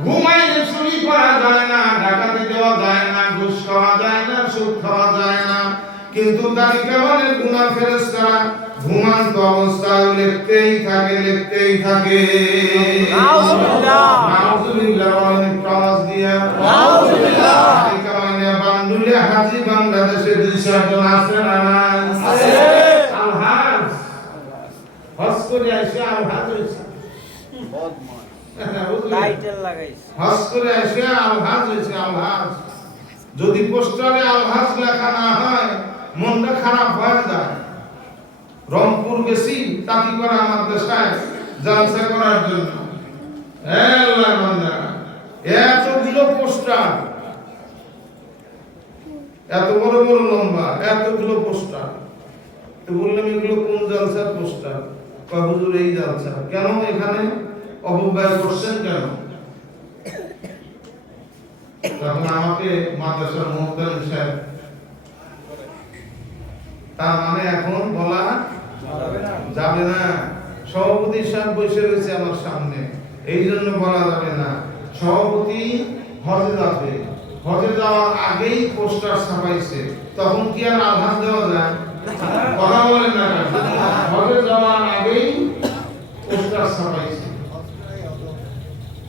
ঘুমাইলে চুরি করা যায় না ডাকাতি দেওয়া যায় না ঘুষ খাওয়া যায় না সুদ খাওয়া যায় না কিন্তু দাড়ি কামানোর গুনাহ ফেরেশতারা ঘুমান্ত অবস্থায় লিখতেই থাকে নাউযুবিল্লাহ অনেক আওয়াজ দিয়া নাউযুবিল্লাহ দাড়ি কামানো বান্দুলে হাজী বাংলাদেশে 200 জন আছে না আছে আলহাজ হজ করে আসে আলহাজ হইছে টাইটেল লাগাইছে হজ করে আসে আলহাজ হইছে আলহাজ যদি পোস্টারে আলহাজ লেখা না হয় মনটা খারাপ হয়ে যায় রংপুর গেছি তাকি করা মাদ্রাসায় জালসা করার জন্য আল্লাহর বান্দা এতগুলো পোস্টার এত বড় লম্বা এতগুলো পোস্টার তো বললাম এগুলো কোন জালসার পোস্টার কয় হুজুর এই জালসা কেন এখানে অপব্যয় করছেন কেন তখন আমাকে মাদ্রাসার মুহতামিম সাহেব তার মানে এখন বলা যাবে না সভাপতি সাহেব বসে রয়েছে আমার সামনে এই জন্য বলা যাবে না সভাপতি হজে যাওয়ার আগেই পোস্টার ছাপাইছে তখন কি আর আলহাজ দেওয়া যায় কথা বলেন না হজে যাওয়ার আগেই পোস্টার ছাপাইছে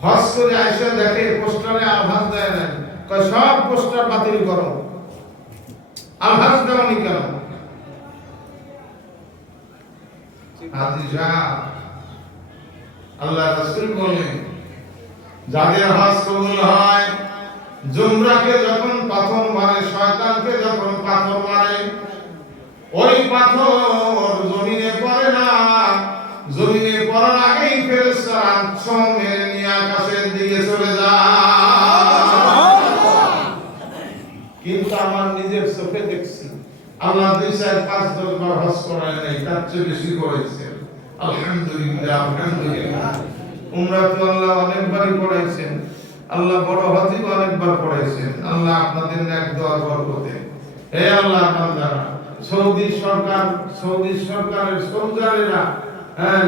হজ করে আইসা দেখে পোস্টারে আলহাজ দেয় না কয় সব পোস্টার বাতিল করো আলহাজ দেওয়ানি কেন আল্লাহ রাসূল বলেন যাদের হজ কবুল হয় জুমরাকে যখন পাথর মারে শয়তানকে যখন পাথর মারে ওই পাথর জমিনে পড়ে না জমিনে পড়ার আগেই ফেরেশতারা আচ্ছা মেরে নিয়ে আকাশের দিকে চলে যায় কিন্তু আমার নিজের চোখে দেখছি আল্লাহ 2-4-5-10 বার হজ করায় নাই তার চেয়ে বেশি করেছেন আলহামদুলিল্লাহ উমরা তো আল্লাহ অনেকবারই করাইছেন আল্লাহ বড় হজই অনেকবার করাইছেন আল্লাহ আপনাদের নেক দোয়া বরকতে হে আল্লাহর বান্দারা সৌদি সরকারের সোলজারেরা,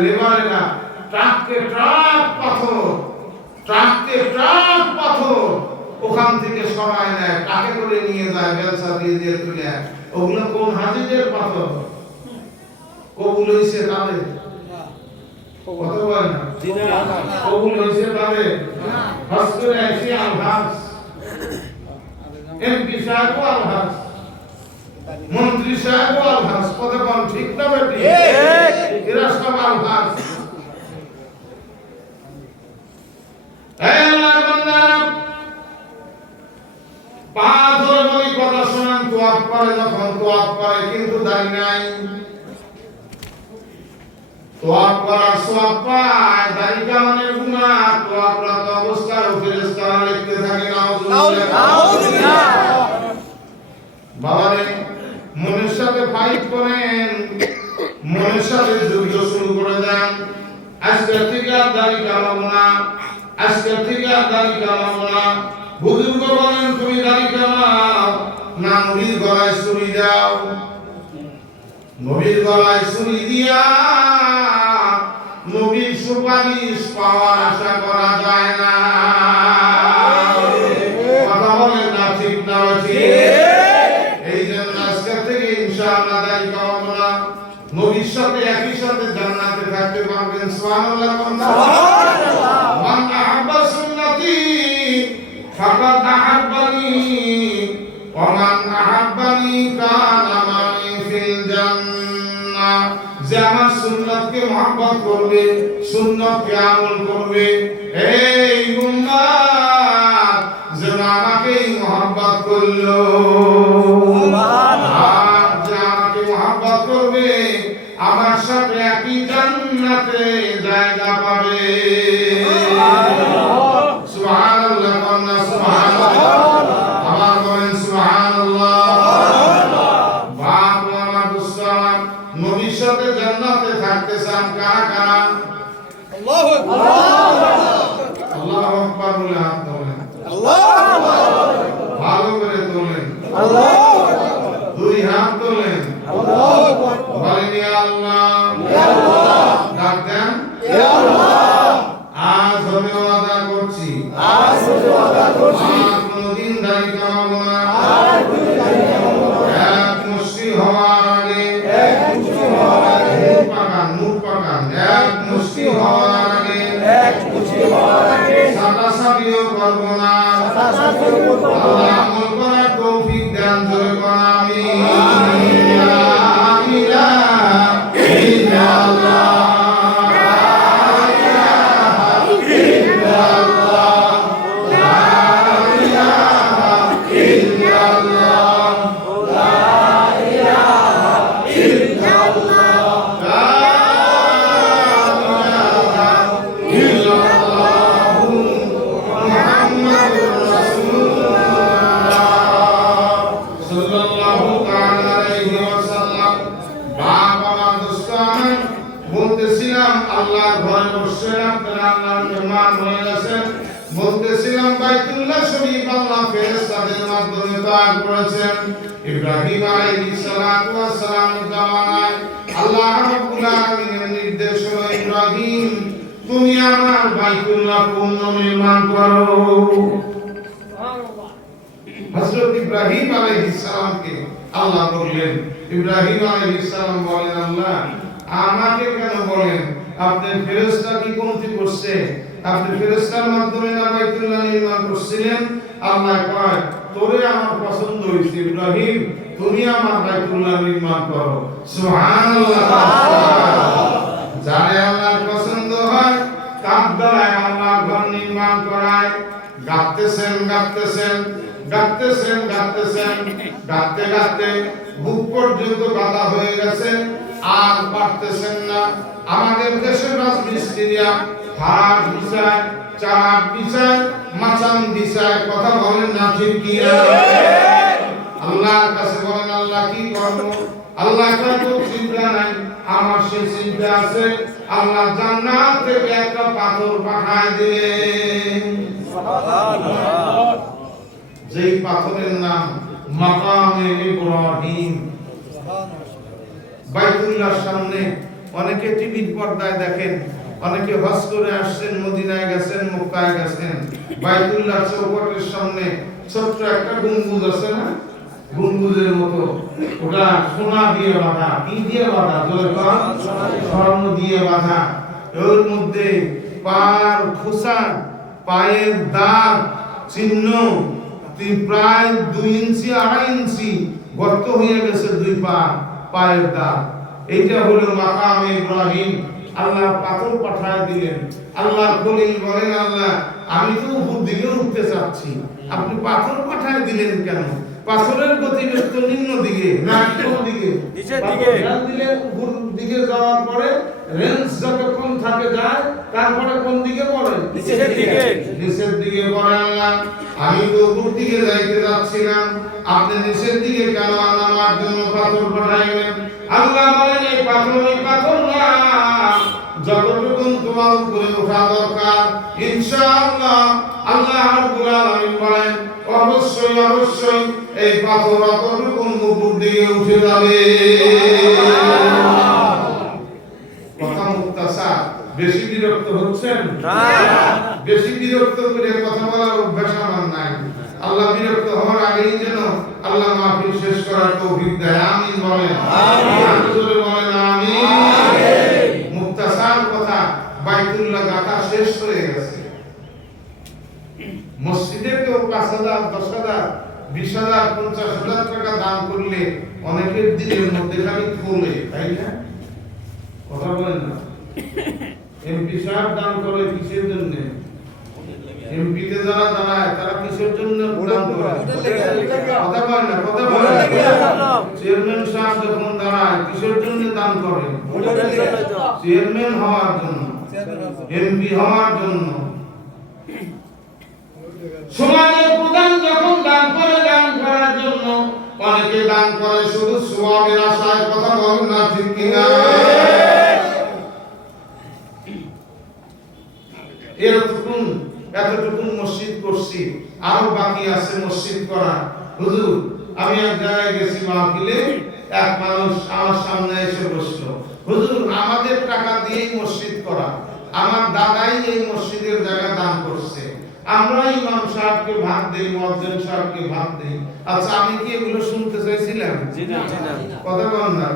লেবারেরা ট্রাককে ট্রাক পাথর ওখান থেকে সরায় নেয়, টাকে করে নিয়ে যায়, বেলসা দিয়ে তুলে। ওগুলো কোন হাজিদের পাথর? কবুল হইছে তাদের? কথা বলেন না। কবুল হইছে তাদের? হজ করে আসি আলহাজ, এমপি সাহেব আলহাজ, মন্ত্রী সাহেব আলহাজ, কথা বল ঠিক না বেটি? এরা সব আলহাজ। কথা শোনান, তোয়াব করে যখন তোয়াব করে কিন্তু দাড়ি নাই, তোয়াব করার সওয়াব পায়, দাড়ি কামানের গুনাহ। তোয়াবরত অবস্থায় ফেরেশতারা লিখতে থাকে নাউজুবিল্লাহ। বাবারে মনের সাথে ফাইট করেন, মনের সাথে যুদ্ধ শুরু করে দেন। আজকে থেকে আর দাড়ি কামাবো না, আজকে থেকে আর দাড়ি কামাবো না। বুজুর্গ বলেন তুমি দাড়ি কামাও না, নবীর গলায় ছুরি দাও। নবীর গলায় ছুরি দিয়া নবীর সুপারিশ পাওয়ার আশা করা যায় না। কথা বলেন না ঠিক না ঠিক? এই জন্য আজকে থেকে ইনশাআল্লাহ দাড়ি কামাবো না, নবীর সাথে একই সাথে জান্নাতে থাকতে পারবেন। সুবহানাল্লাহ। সুবহানাল্লাহ। মান আহাব্বা সুন্নতি ফাকাদ আহাব্বানি ওয়া মান আহাব্বানি কানা মা'i ফিল জান্নাহ। যে আমার সুন্নতকে মহব্বত করবে, সুন্নতকে আমল করবে, এই উম্মত যেন আমাকেই মহব্বত করলো। আর যে আমাকে মহব্বত করবে আমার সাথে একই জান্নাতে জায়গা পাবে। সুবহানাল্লাহ। সুবহানাল্লাহ। আবার বলেন সুবহানাল্লাহ। বাপ আমার দোস্ত আমার, নবীর সাথে জান্নাতে থাকতে চান কারা কারা? আল্লাহু আকবার। আল্লাহু আকবার বলে হাত তোলেন। আল্লাহু আকবার। ভালো করে তোলেন। আল্লাহু আকবার। দুই হাত তোলেন। আল্লাহু আকবার। বলেন ইয়া আল্লাহ। ইয়া আল্লাহ। ডাক দেন ইয়া আল্লাহ। আজ আমি ওয়াদা করছি, আজ কোনদিন দাড়ি কামাবো না, এক মুষ্টি হওয়ার আগে, মুখ পাকান, এক মুষ্টি হওয়ার আগে সাটাসাটিও করবো না। আল্লাহ আমল করার তৌফিক দেন, জোরে বলেন আমিন। লা ইলাহা ইল্লাল্লাহ। বলতেছিলাম আল্লাহর ঘরে বসছেন, আপনারা আল্লাহর মেহমান হয়ে গেছেন। বলতেছিলাম বাইতুল্লাহ শরীফ আল্লাহ ফেরেশতাদের মাধ্যমে তৈরি করেছেন। ইব্রাহিম আলাইহিস সালাতু ওয়াস সালামের জামানায় আল্লাহ রাব্বুল আলামিনের নির্দেশ হলো, ইব্রাহিম তুমি আমার বাইতুল্লাহ পুনর্নির্মাণ করো। সুবহানাল্লাহ। হযরত ইব্রাহিম আলাইহিস সালামকে আল্লাহ বললেন, ইব্রাহিম আলাইহিস সালাম বলেন, আল্লাহ আমাকে কেন বলেন? আপনার ফেরেশতা কি কমতি করছে? আপনি ফেরেশতার মাধ্যমে না বাইতুল্লাহ নির্মাণ করছিলেন? আল্লাহ কয়, তোরে আমার পছন্দ হইছে ইব্রাহিম, তুমি আমার বাইতুল্লাহ নির্মাণ করো। সুবহানাল্লাহ। যারে আল্লাহর পছন্দ হয় তার দ্বারা আল্লাহর ঘর নির্মাণ করায়। গাঁথতেছেন গাঁথতে গাঁথতে বুক পর্যন্ত গাঁথা হয়ে গেছে, আর পারতেছেন না। আমাদের দেশের রাজমিস্ত্রিরা হাট বিছায়, চাট বিছায়, মাচান বিছায়। কথা বলেন না ঠিক কি? আল্লাহর কাছে বলেন, আল্লাহ কি করব? আল্লাহ কয় তো চিন্তা নাই, আমার সে চিন্তা আছে। আল্লাহ জান্নাত থেকে একটা পাথর পাঠায় দিলেন। সুবহানাল্লাহ। যেই পাথরের নাম মাকামে ইব্রাহিম। সুবহানাল্লাহ। বাইতুল্লাহর সামনে অনেকে টিভির পর্দায় দেখেন, অনেকে হজ করে আসছেন, মদিনায় গেছেন, মক্কায় গেছেন। বাইতুল্লাহ চৌকটের সামনে ছোট্ট একটা গম্বুজ আছে না, গম্বুজের মতো, ওটা সোনা দিয়ে বাঁধা। কি দিয়ে বাঁধা? স্বর্ণ দিয়ে বাঁধা। ওর মধ্যে পার খোসা, পায়ের দাগ চিহ্ন প্রায় 2 ইঞ্চি 2.5 ইঞ্চি গর্ত হয়ে গেছে, 2 পায়ের দাগ। এইটা হলো মাকামে ইব্রাহিম। আল্লাহ পাথর পাঠায় দিলেন। আল্লাহ খলিল বলেন, আল্লাহ আমি তো উপর দিকে উঠতে চাচ্ছি, আপনি পাথর পাঠায় দিলেন কেন? পাথরের গতিবেগ তো নিম্ন দিকে, না কোন দিকে? নিচের দিকে। দিলে উপর দিকে যাওয়ার পরে রেঞ্জ যতক্ষণ থাকে যায়, তারপরে কোন দিকে পড়ে? নিচের দিকে। নিচের দিকে পড়ে। আল্লাহ আমি তো উপর দিকে যাইতে যাচ্ছিলাম, আপনি নিচের দিকে কেন আমার জন্য পাথর পাঠাইলেন? আল্লাহ বলেন, এই পাথর না, যতটুকু তোমার উপরে ওঠা দরকার ইনশাআল্লাহ আল্লাহ রাব্বুল আলামিন বলেন অবশ্যই এই পাথর অতটুকু উপর দিকে উঠে যাবে। কথা মুক্তাসার। বেশি বিরক্ত হচ্ছেন না? বেশি বিরক্ত করে কথা বলার অভ্যাস আমার নাই। আল্লাহ বিরক্ত হওয়ার আগেই যেন আল্লাহ মাহফিল শেষ করার তৌফিক দেয়। আমিন বলেন। আমিন জোরে বলেন আমিন। মুক্তাসার কথা। বাইতুল্লাহ গাথা শেষ হয়ে গেছে। মসজিদে কেউ 5,000 10,000 20,000 50,000 টাকা দান করলে অনেকের দিনের মধ্যে খালি খোলে, তাই না? কথা বলেন না? এমপি সাহেব দান করে কিসের জন্য? এমপিতে যারা দাঁড়ায় তারা কিসের জন্য দান করে? কথা বলেন না? কথা বলেন না? চেয়ারম্যান সাহেব যখন দাঁড়ায় কিসের জন্য দান করে? চেয়ারম্যান হওয়ার জন্য, এমপি হওয়ার জন্য। সমাজের প্রধান যখন দান করে, দান করার জন্য। অনেকে দান করে শুধু সওয়াবের আশায়। কথা বলেন না ঠিক কিনা? এতটুকু মসজিদ করছি, আরো বাকি আছে মসজিদ করা। হুজুর, আমি এক জায়গায় গেছি মাহফিলে, এক মানুষ আমার সামনে এসে বসলো, হুজুর আমাদের টাকা দিয়েই মসজিদ করা, আমার দাদাই এই মসজিদের জায়গা দান করছে, আমরা ইমাম সাহেবকে ভাগ দেই, মুয়াজ্জিন সাহেবকে ভাগ দেই। আচ্ছা, আমি কি এগুলো শুনতে চাইছিলাম? জি না। কথা বলেন না?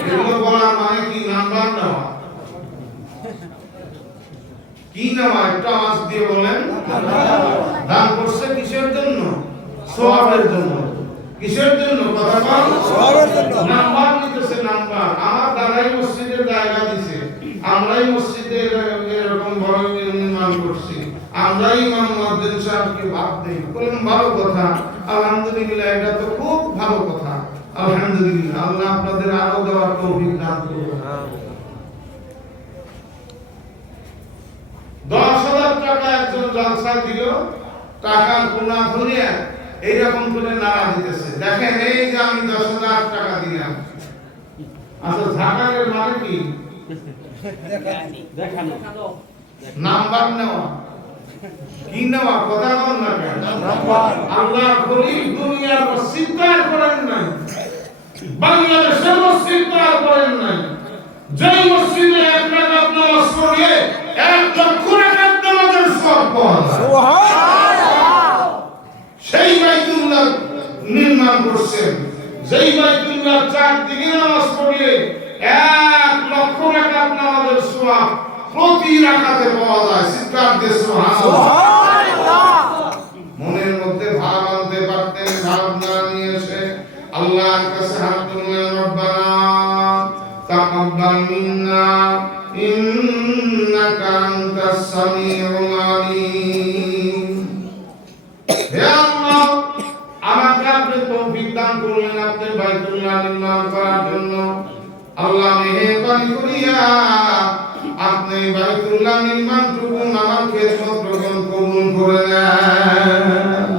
এগুলো বলার মানে কি? নাম্বার নেওয়া। কি নেওয়া? একটা আওয়াজ দিয়ে বলেন। দান করছে কিসের জন্য? সওয়াবের জন্য। কিসের জন্য? কথা বল। সওয়াবের জন্য। নাম্বার নিতেছে, নাম্বার। আমার দাদাই মসজিদের জায়গা দিছে, আমরাই মসজিদে এরকম বড় নির্মাণ করছি, আমরাই ইমাম মুয়াজ্জিন সাহেবকে ভাগ দেই। বলেন ভালো কথা, আলহামদুলিল্লাহ, এটা তো খুব ভালো কথা। আলহামদুলিল্লাহ, আল্লাহ আপনাদের আরো দেওয়ার তৌফিক দান করুন। 10,000 টাকা একজন জলসা দিল, টাকার কোনা ধরে এইরকম করে নাড়া দিতেছে। দেখেন, এই যে আমি 10,000 টাকা দিলাম। আচ্ছা, ঝাঁকারের মানে কি? দেখানো, নাম্বার নেওয়া। কি নেওয়া? কথা বল না কেন? আল্লাহ খলিল দুনিয়ার মসজিদ তৈরি করেন নাই, বাংলাদেশের মসজিদ তৈরি করেন নাই। যেই মসজিদে 1 রাকাত নামাজ পড়লে 1 লক্ষ রাকাত নামাজের সওয়াব পাওয়া যায়। সুবহানাল্লাহ। সেই বাইতুল্লাহ নির্মাণ করছেন, যেই বাইতুল্লাহ 4 দিকে নামাজ পড়লে 1 লক্ষ রাকাত নামাজের সওয়াব প্রতি রাকাতে পাওয়া যায়। চিৎকার দিয়ে সুবহানাল্লাহ। মনের মধ্যে ভাব আনতে পারতেন, ভাবনা নিয়ে এসে আল্লাহর কাছে হাত তুললেন, রব্বানা তাকাব্বাল মিন্না ইন্নাকা আনতাস সামিউল আলিম। হে আল্লাহ, আমাকে আপনি তৌফিক দান করলেন আপনি বাইতুল্লাহ নির্মাণ করার জন্য। আল্লাহ মেহেরবানি করিয়া আপনি বাইতুল্লাহ নির্মাণটুকু আমার খেদমত গ্রহণ কবুল করে নেন।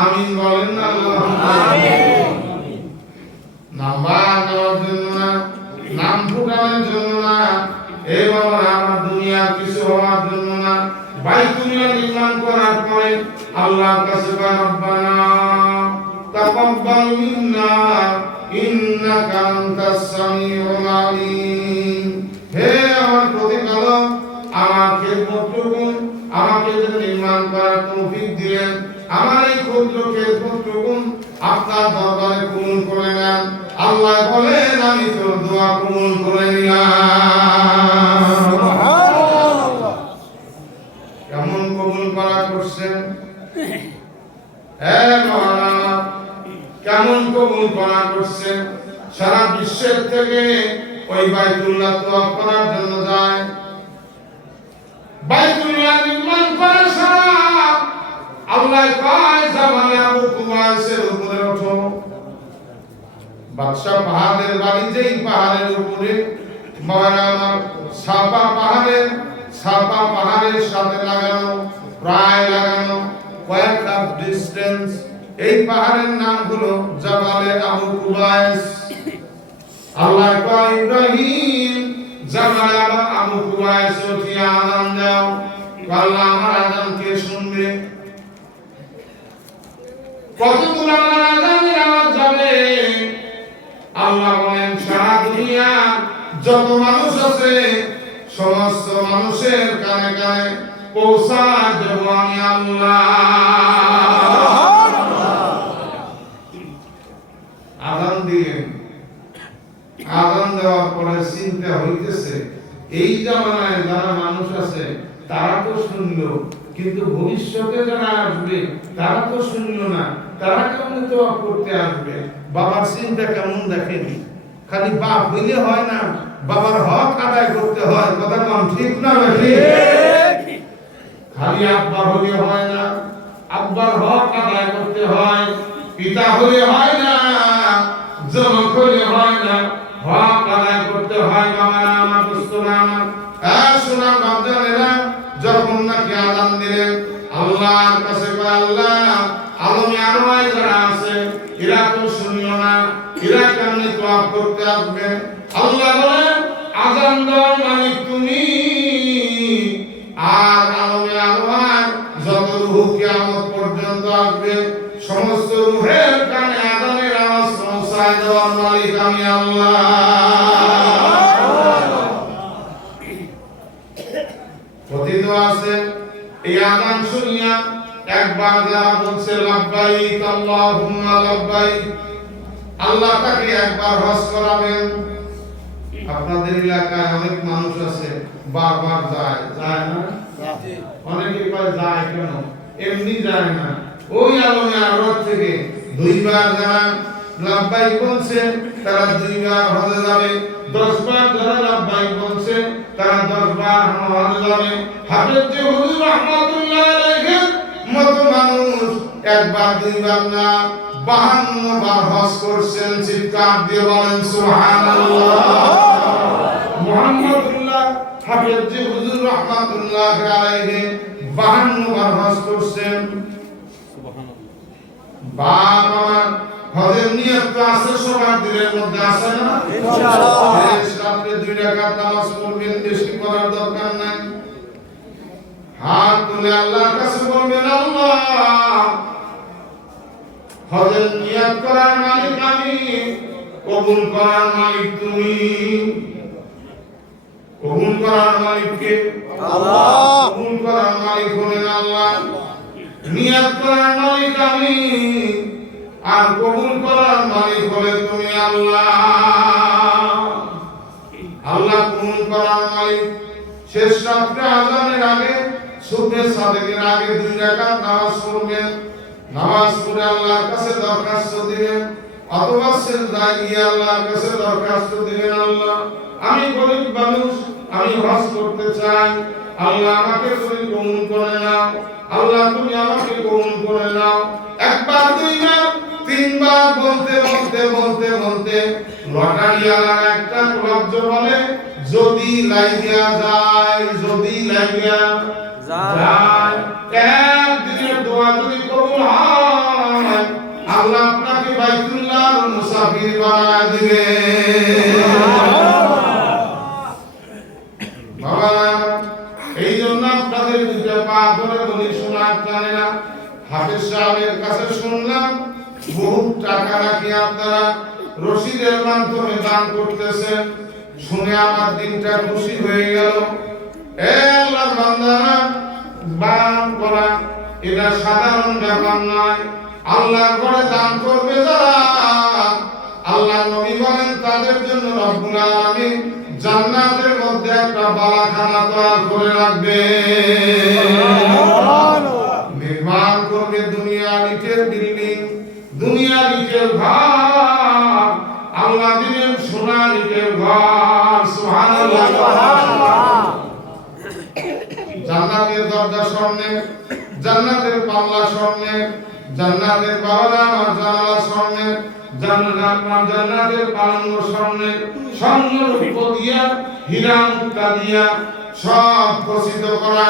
আমিন বলেন না? আমিন। নাম্বার দেওয়ার জন্য না, নাম ফুটানোর জন্য না, এই বাবা আমার দুনিয়ার কিছু হওয়ার জন্য না। বাইতুল্লাহ নির্মাণ করার পরে আল্লাহর কাছে রব্বানা তাকাব্বাল মিন্না ইন্নাকা আনতাস সামিউল আলিম। হে আমার প্রতিপালক, আমার খেদমতটুকু আমাকে যে নির্মাণ করার তৌফিক দিলেন, আমার এই ক্ষুদ্র খেদমতটুকু আপনার দরবারে কবুল করে নেন। আল্লাহ বলেন, আমি তোর দোয়া কবুল করে নিলাম। কেমন কবুল করা করছেন? কেমন কবুল করা করছেন? সারা বিশ্বের থেকে ওই বাইতুল্লাহ তওয়াফ করার জন্য যায়। বাইতুল্লাহ নির্মাণ করার সময় আল্লাহ কয়, জামানে আবু কুবাইসের উপরে ওঠো। বাদশা পাহাড়ের বাড়ি, যেই পাহাড়ের উপরে আমার সাফা পাহাড়ের সাথে লাগানো, প্রায় লাগানো কয়েক হাত ডিস্টেন্স, এই পাহাড়ের নাম হলো জাবালে আবু কুবাইস। আল্লাহ কয়, ইব্রাহিম জাবালে আবু কুবাইস উঠিয়া আযান দাও। আল্লাহ, আমার আযান কে শুনবে? কতদূর আমার আযানের আওয়াজ যাবে? আল্লাহ বলেন, সারা দুনিয়া যত মানুষ আছে সমস্ত মানুষের কানে কানে পৌঁছা দেব আমি আল্লাহ। আযান দিলেন, আযান দেওয়ার পরে চিন্তা হইতেছে, এই জামানায় যারা মানুষ আছে তারা তো শুনলো, কিন্তু ভবিষ্যতে যারা আসবে তারা তো শুনলো না, তারা কেমন তওয়াফ করতে আসবে? বাবার চিন্তা কেমন দেখেন? খালি বাপ হইলে হয় না, বাবার হক আদায় করতে হয়। কথা কম ঠিক না ঠিক? খালি আব্বা হইলে হয় না, আব্বার হক আদায় করতে হয়। পিতা হইলে হয় না, জনক হইলে হয় না, হক আদায় করতে হয়। বাবারা আমার, দোস্তরা আমার, শোনা বাপজানেরা, যখন নাকি আযান দিলেন আল্লাহর কাছে কয়, আল্লাহ, আলমে আরওয়ায় যারা আছে এরা তো শুনলো না, এরা কেমনে তওয়াফ করতে আসবে? আল্লাহ বলেন, আযান দেওয়ার মালিক তুমি, আর আলমে আরওয়ায় যত রূহ কিয়ামত পর্যন্ত আসবে সমস্ত রূহের কানে আযানের আওয়াজ পৌঁছায় দেওয়ার মালিক আমি আল্লাহ। কথিত আছে, এই আযান শুনিয়া একবার যারা বলছে লাব্বাইক আল্লাহুম্মা লাব্বাইক, আল্লাহ তাকে একবার হজ করাবেন। আপনাদের এলাকায় অনেক মানুষ আছে বারবার যায়, যায় না? অনেকে কয় যায় কেন? এমনি যায় না, ওই আলমে আরওয়াহ থেকে দুইবার যারা লাব্বাইক বলছে তারা দুইবার হজে যাবে, 10 বার যারা লাব্বাইক বলছে তারা 10 বার হজে যাবে। হাফেজ যে হুজুর রাহমাতুল্লাহ আলাইহি মত মানুষ একবার দুইবার না 52 বার হজ করছেন। চিৎকার দিয়ে বলেন সুবহানাল্লাহ। মুহাম্মদুল্লাহ হাফেজ যে হুজুর রাহমাতুল্লাহ আলাইহি 52 বার হজ করছেন। সুবহানাল্লাহ। বাপ আমার, হজের নিয়ত তো আছে সবার দিলের মধ্যে, আছে না? ইনশাআল্লাহ। রাতে 2 রাকাত নামাজ পড়বেন, বেশি করার দরকার নাই। হাত তুলে আল্লাহর কাছে বলবেন, আল্লাহ, হজের নিয়ত করার মালিক আমি, কবুল করার মালিক তুমি। কবুল করার মালিক কে? আল্লাহ। কবুল করার মালিক হলেন আল্লাহ। নিয়ত করার মালিক আমি, আর কবুল করার মালিক হলে তুমি আল্লাহ। আল্লাহ কবুল করার মালিক। শেষ রাত্রে আযানের আগে, সুবহে সাদেকের আগে 2 রাকাত নামাজ পড়বেন। নামাজ পড়ে আল্লাহর কাছে দরখাস্ত দিবেন, অথবা সিজদায় গিয়ে আল্লাহর কাছে দরখাস্ত দিবেন, আল্লাহ, আমি গরীব মানুষ, আমি হজ করতে চাই, আল্লাহ আমাকে তুমি কবুল করে নাও, আল্লাহ তুমি আমাকে কবুল করে নাও। একবার, 2 বার, 3 বার বলতে বলতে বলতে বলতে লটারিওয়ালা একটা লব্জ বলে, যদি লাগিয়া যায়, যদি লাগিয়া যায়, একদিনের দোয়া যদি কবুল হয়, আল্লাহ আপনাকে বাইতুল্লাহর মুসাফির বানায় দিবে। বাবা, এই জন্য আপনাদের 2টা পা ধরে বলি, শোনার জানেনা, হাফেজ সাহেবের কাছে শুনলাম বহু টাকা নাকি আপনারা রশিদের মাধ্যমে দান করতেছেন, শুনে আমার দিনটা খুশি হয়ে গেল। এ আল্লাহর বান্দারা, দান করা এটা সাধারণ ব্যাপার নয়। আল্লাহর ঘরে দান করবে যারা, আল্লাহ নবী বলেন তাদের জন্য রব্বুল আলামিন জান্নাতের মধ্যে একটা বালাখানা তৈরি করে রাখবে। নির্মাণ করবে দুনিয়ার ইটের বিল্ডিং, দুনিয়ার ইটের ঘর, আল্লাহ দিবেন সোনার ইটের ঘর। সুবহানাল্লাহ। জান্নাতের দরজা সামনে, জান্নাতের পাল্লা সামনে, জান্নাতের বারান্দা আর জানালা সামনে, জান্নাতের পালঙ্গ সামনে, স্বর্ণের উপর দিয়া হীরা মুক্তা দিয়া সব খচিত করা।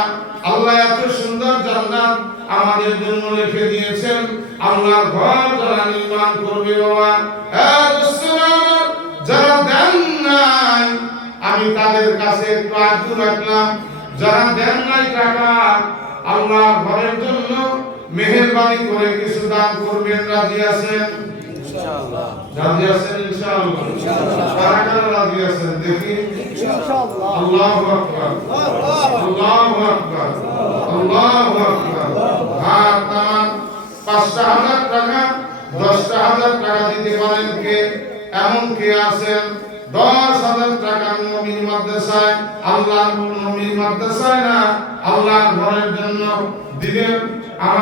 আল্লাহ এত সুন্দর জান্নাত আমাদের জন্য রেখে দিয়েছেন। আল্লাহর ঘর যারা নির্মাণ করবে বাবা, যারা দেন নাই, আমি তাদের কাছে একটু আর্য রাখলাম, যারা দেন নাই টাকা আল্লাহর ঘরের জন্য মেহেরবানি করে কিছু দান করবেন। রাজি আছেন? ইনশাআল্লাহ। রাজি আছেন? ইনশাআল্লাহ। কারা কারা রাজি আছেন দেখি? ইনশাআল্লাহ। আল্লাহু আকবার, আল্লাহু আকবার, আল্লাহু আকবার। আর তামান ৫,০০০ টাকা ১০,০০০ টাকা দিতে পারেন কে? এমন কে আছেন ১০,০০০ টাকা নবীর মাদ্রাসায়, আল্লাহর নবীর মাদ্রাসায় না, আল্লাহর ঘরের জন্য দিবেন?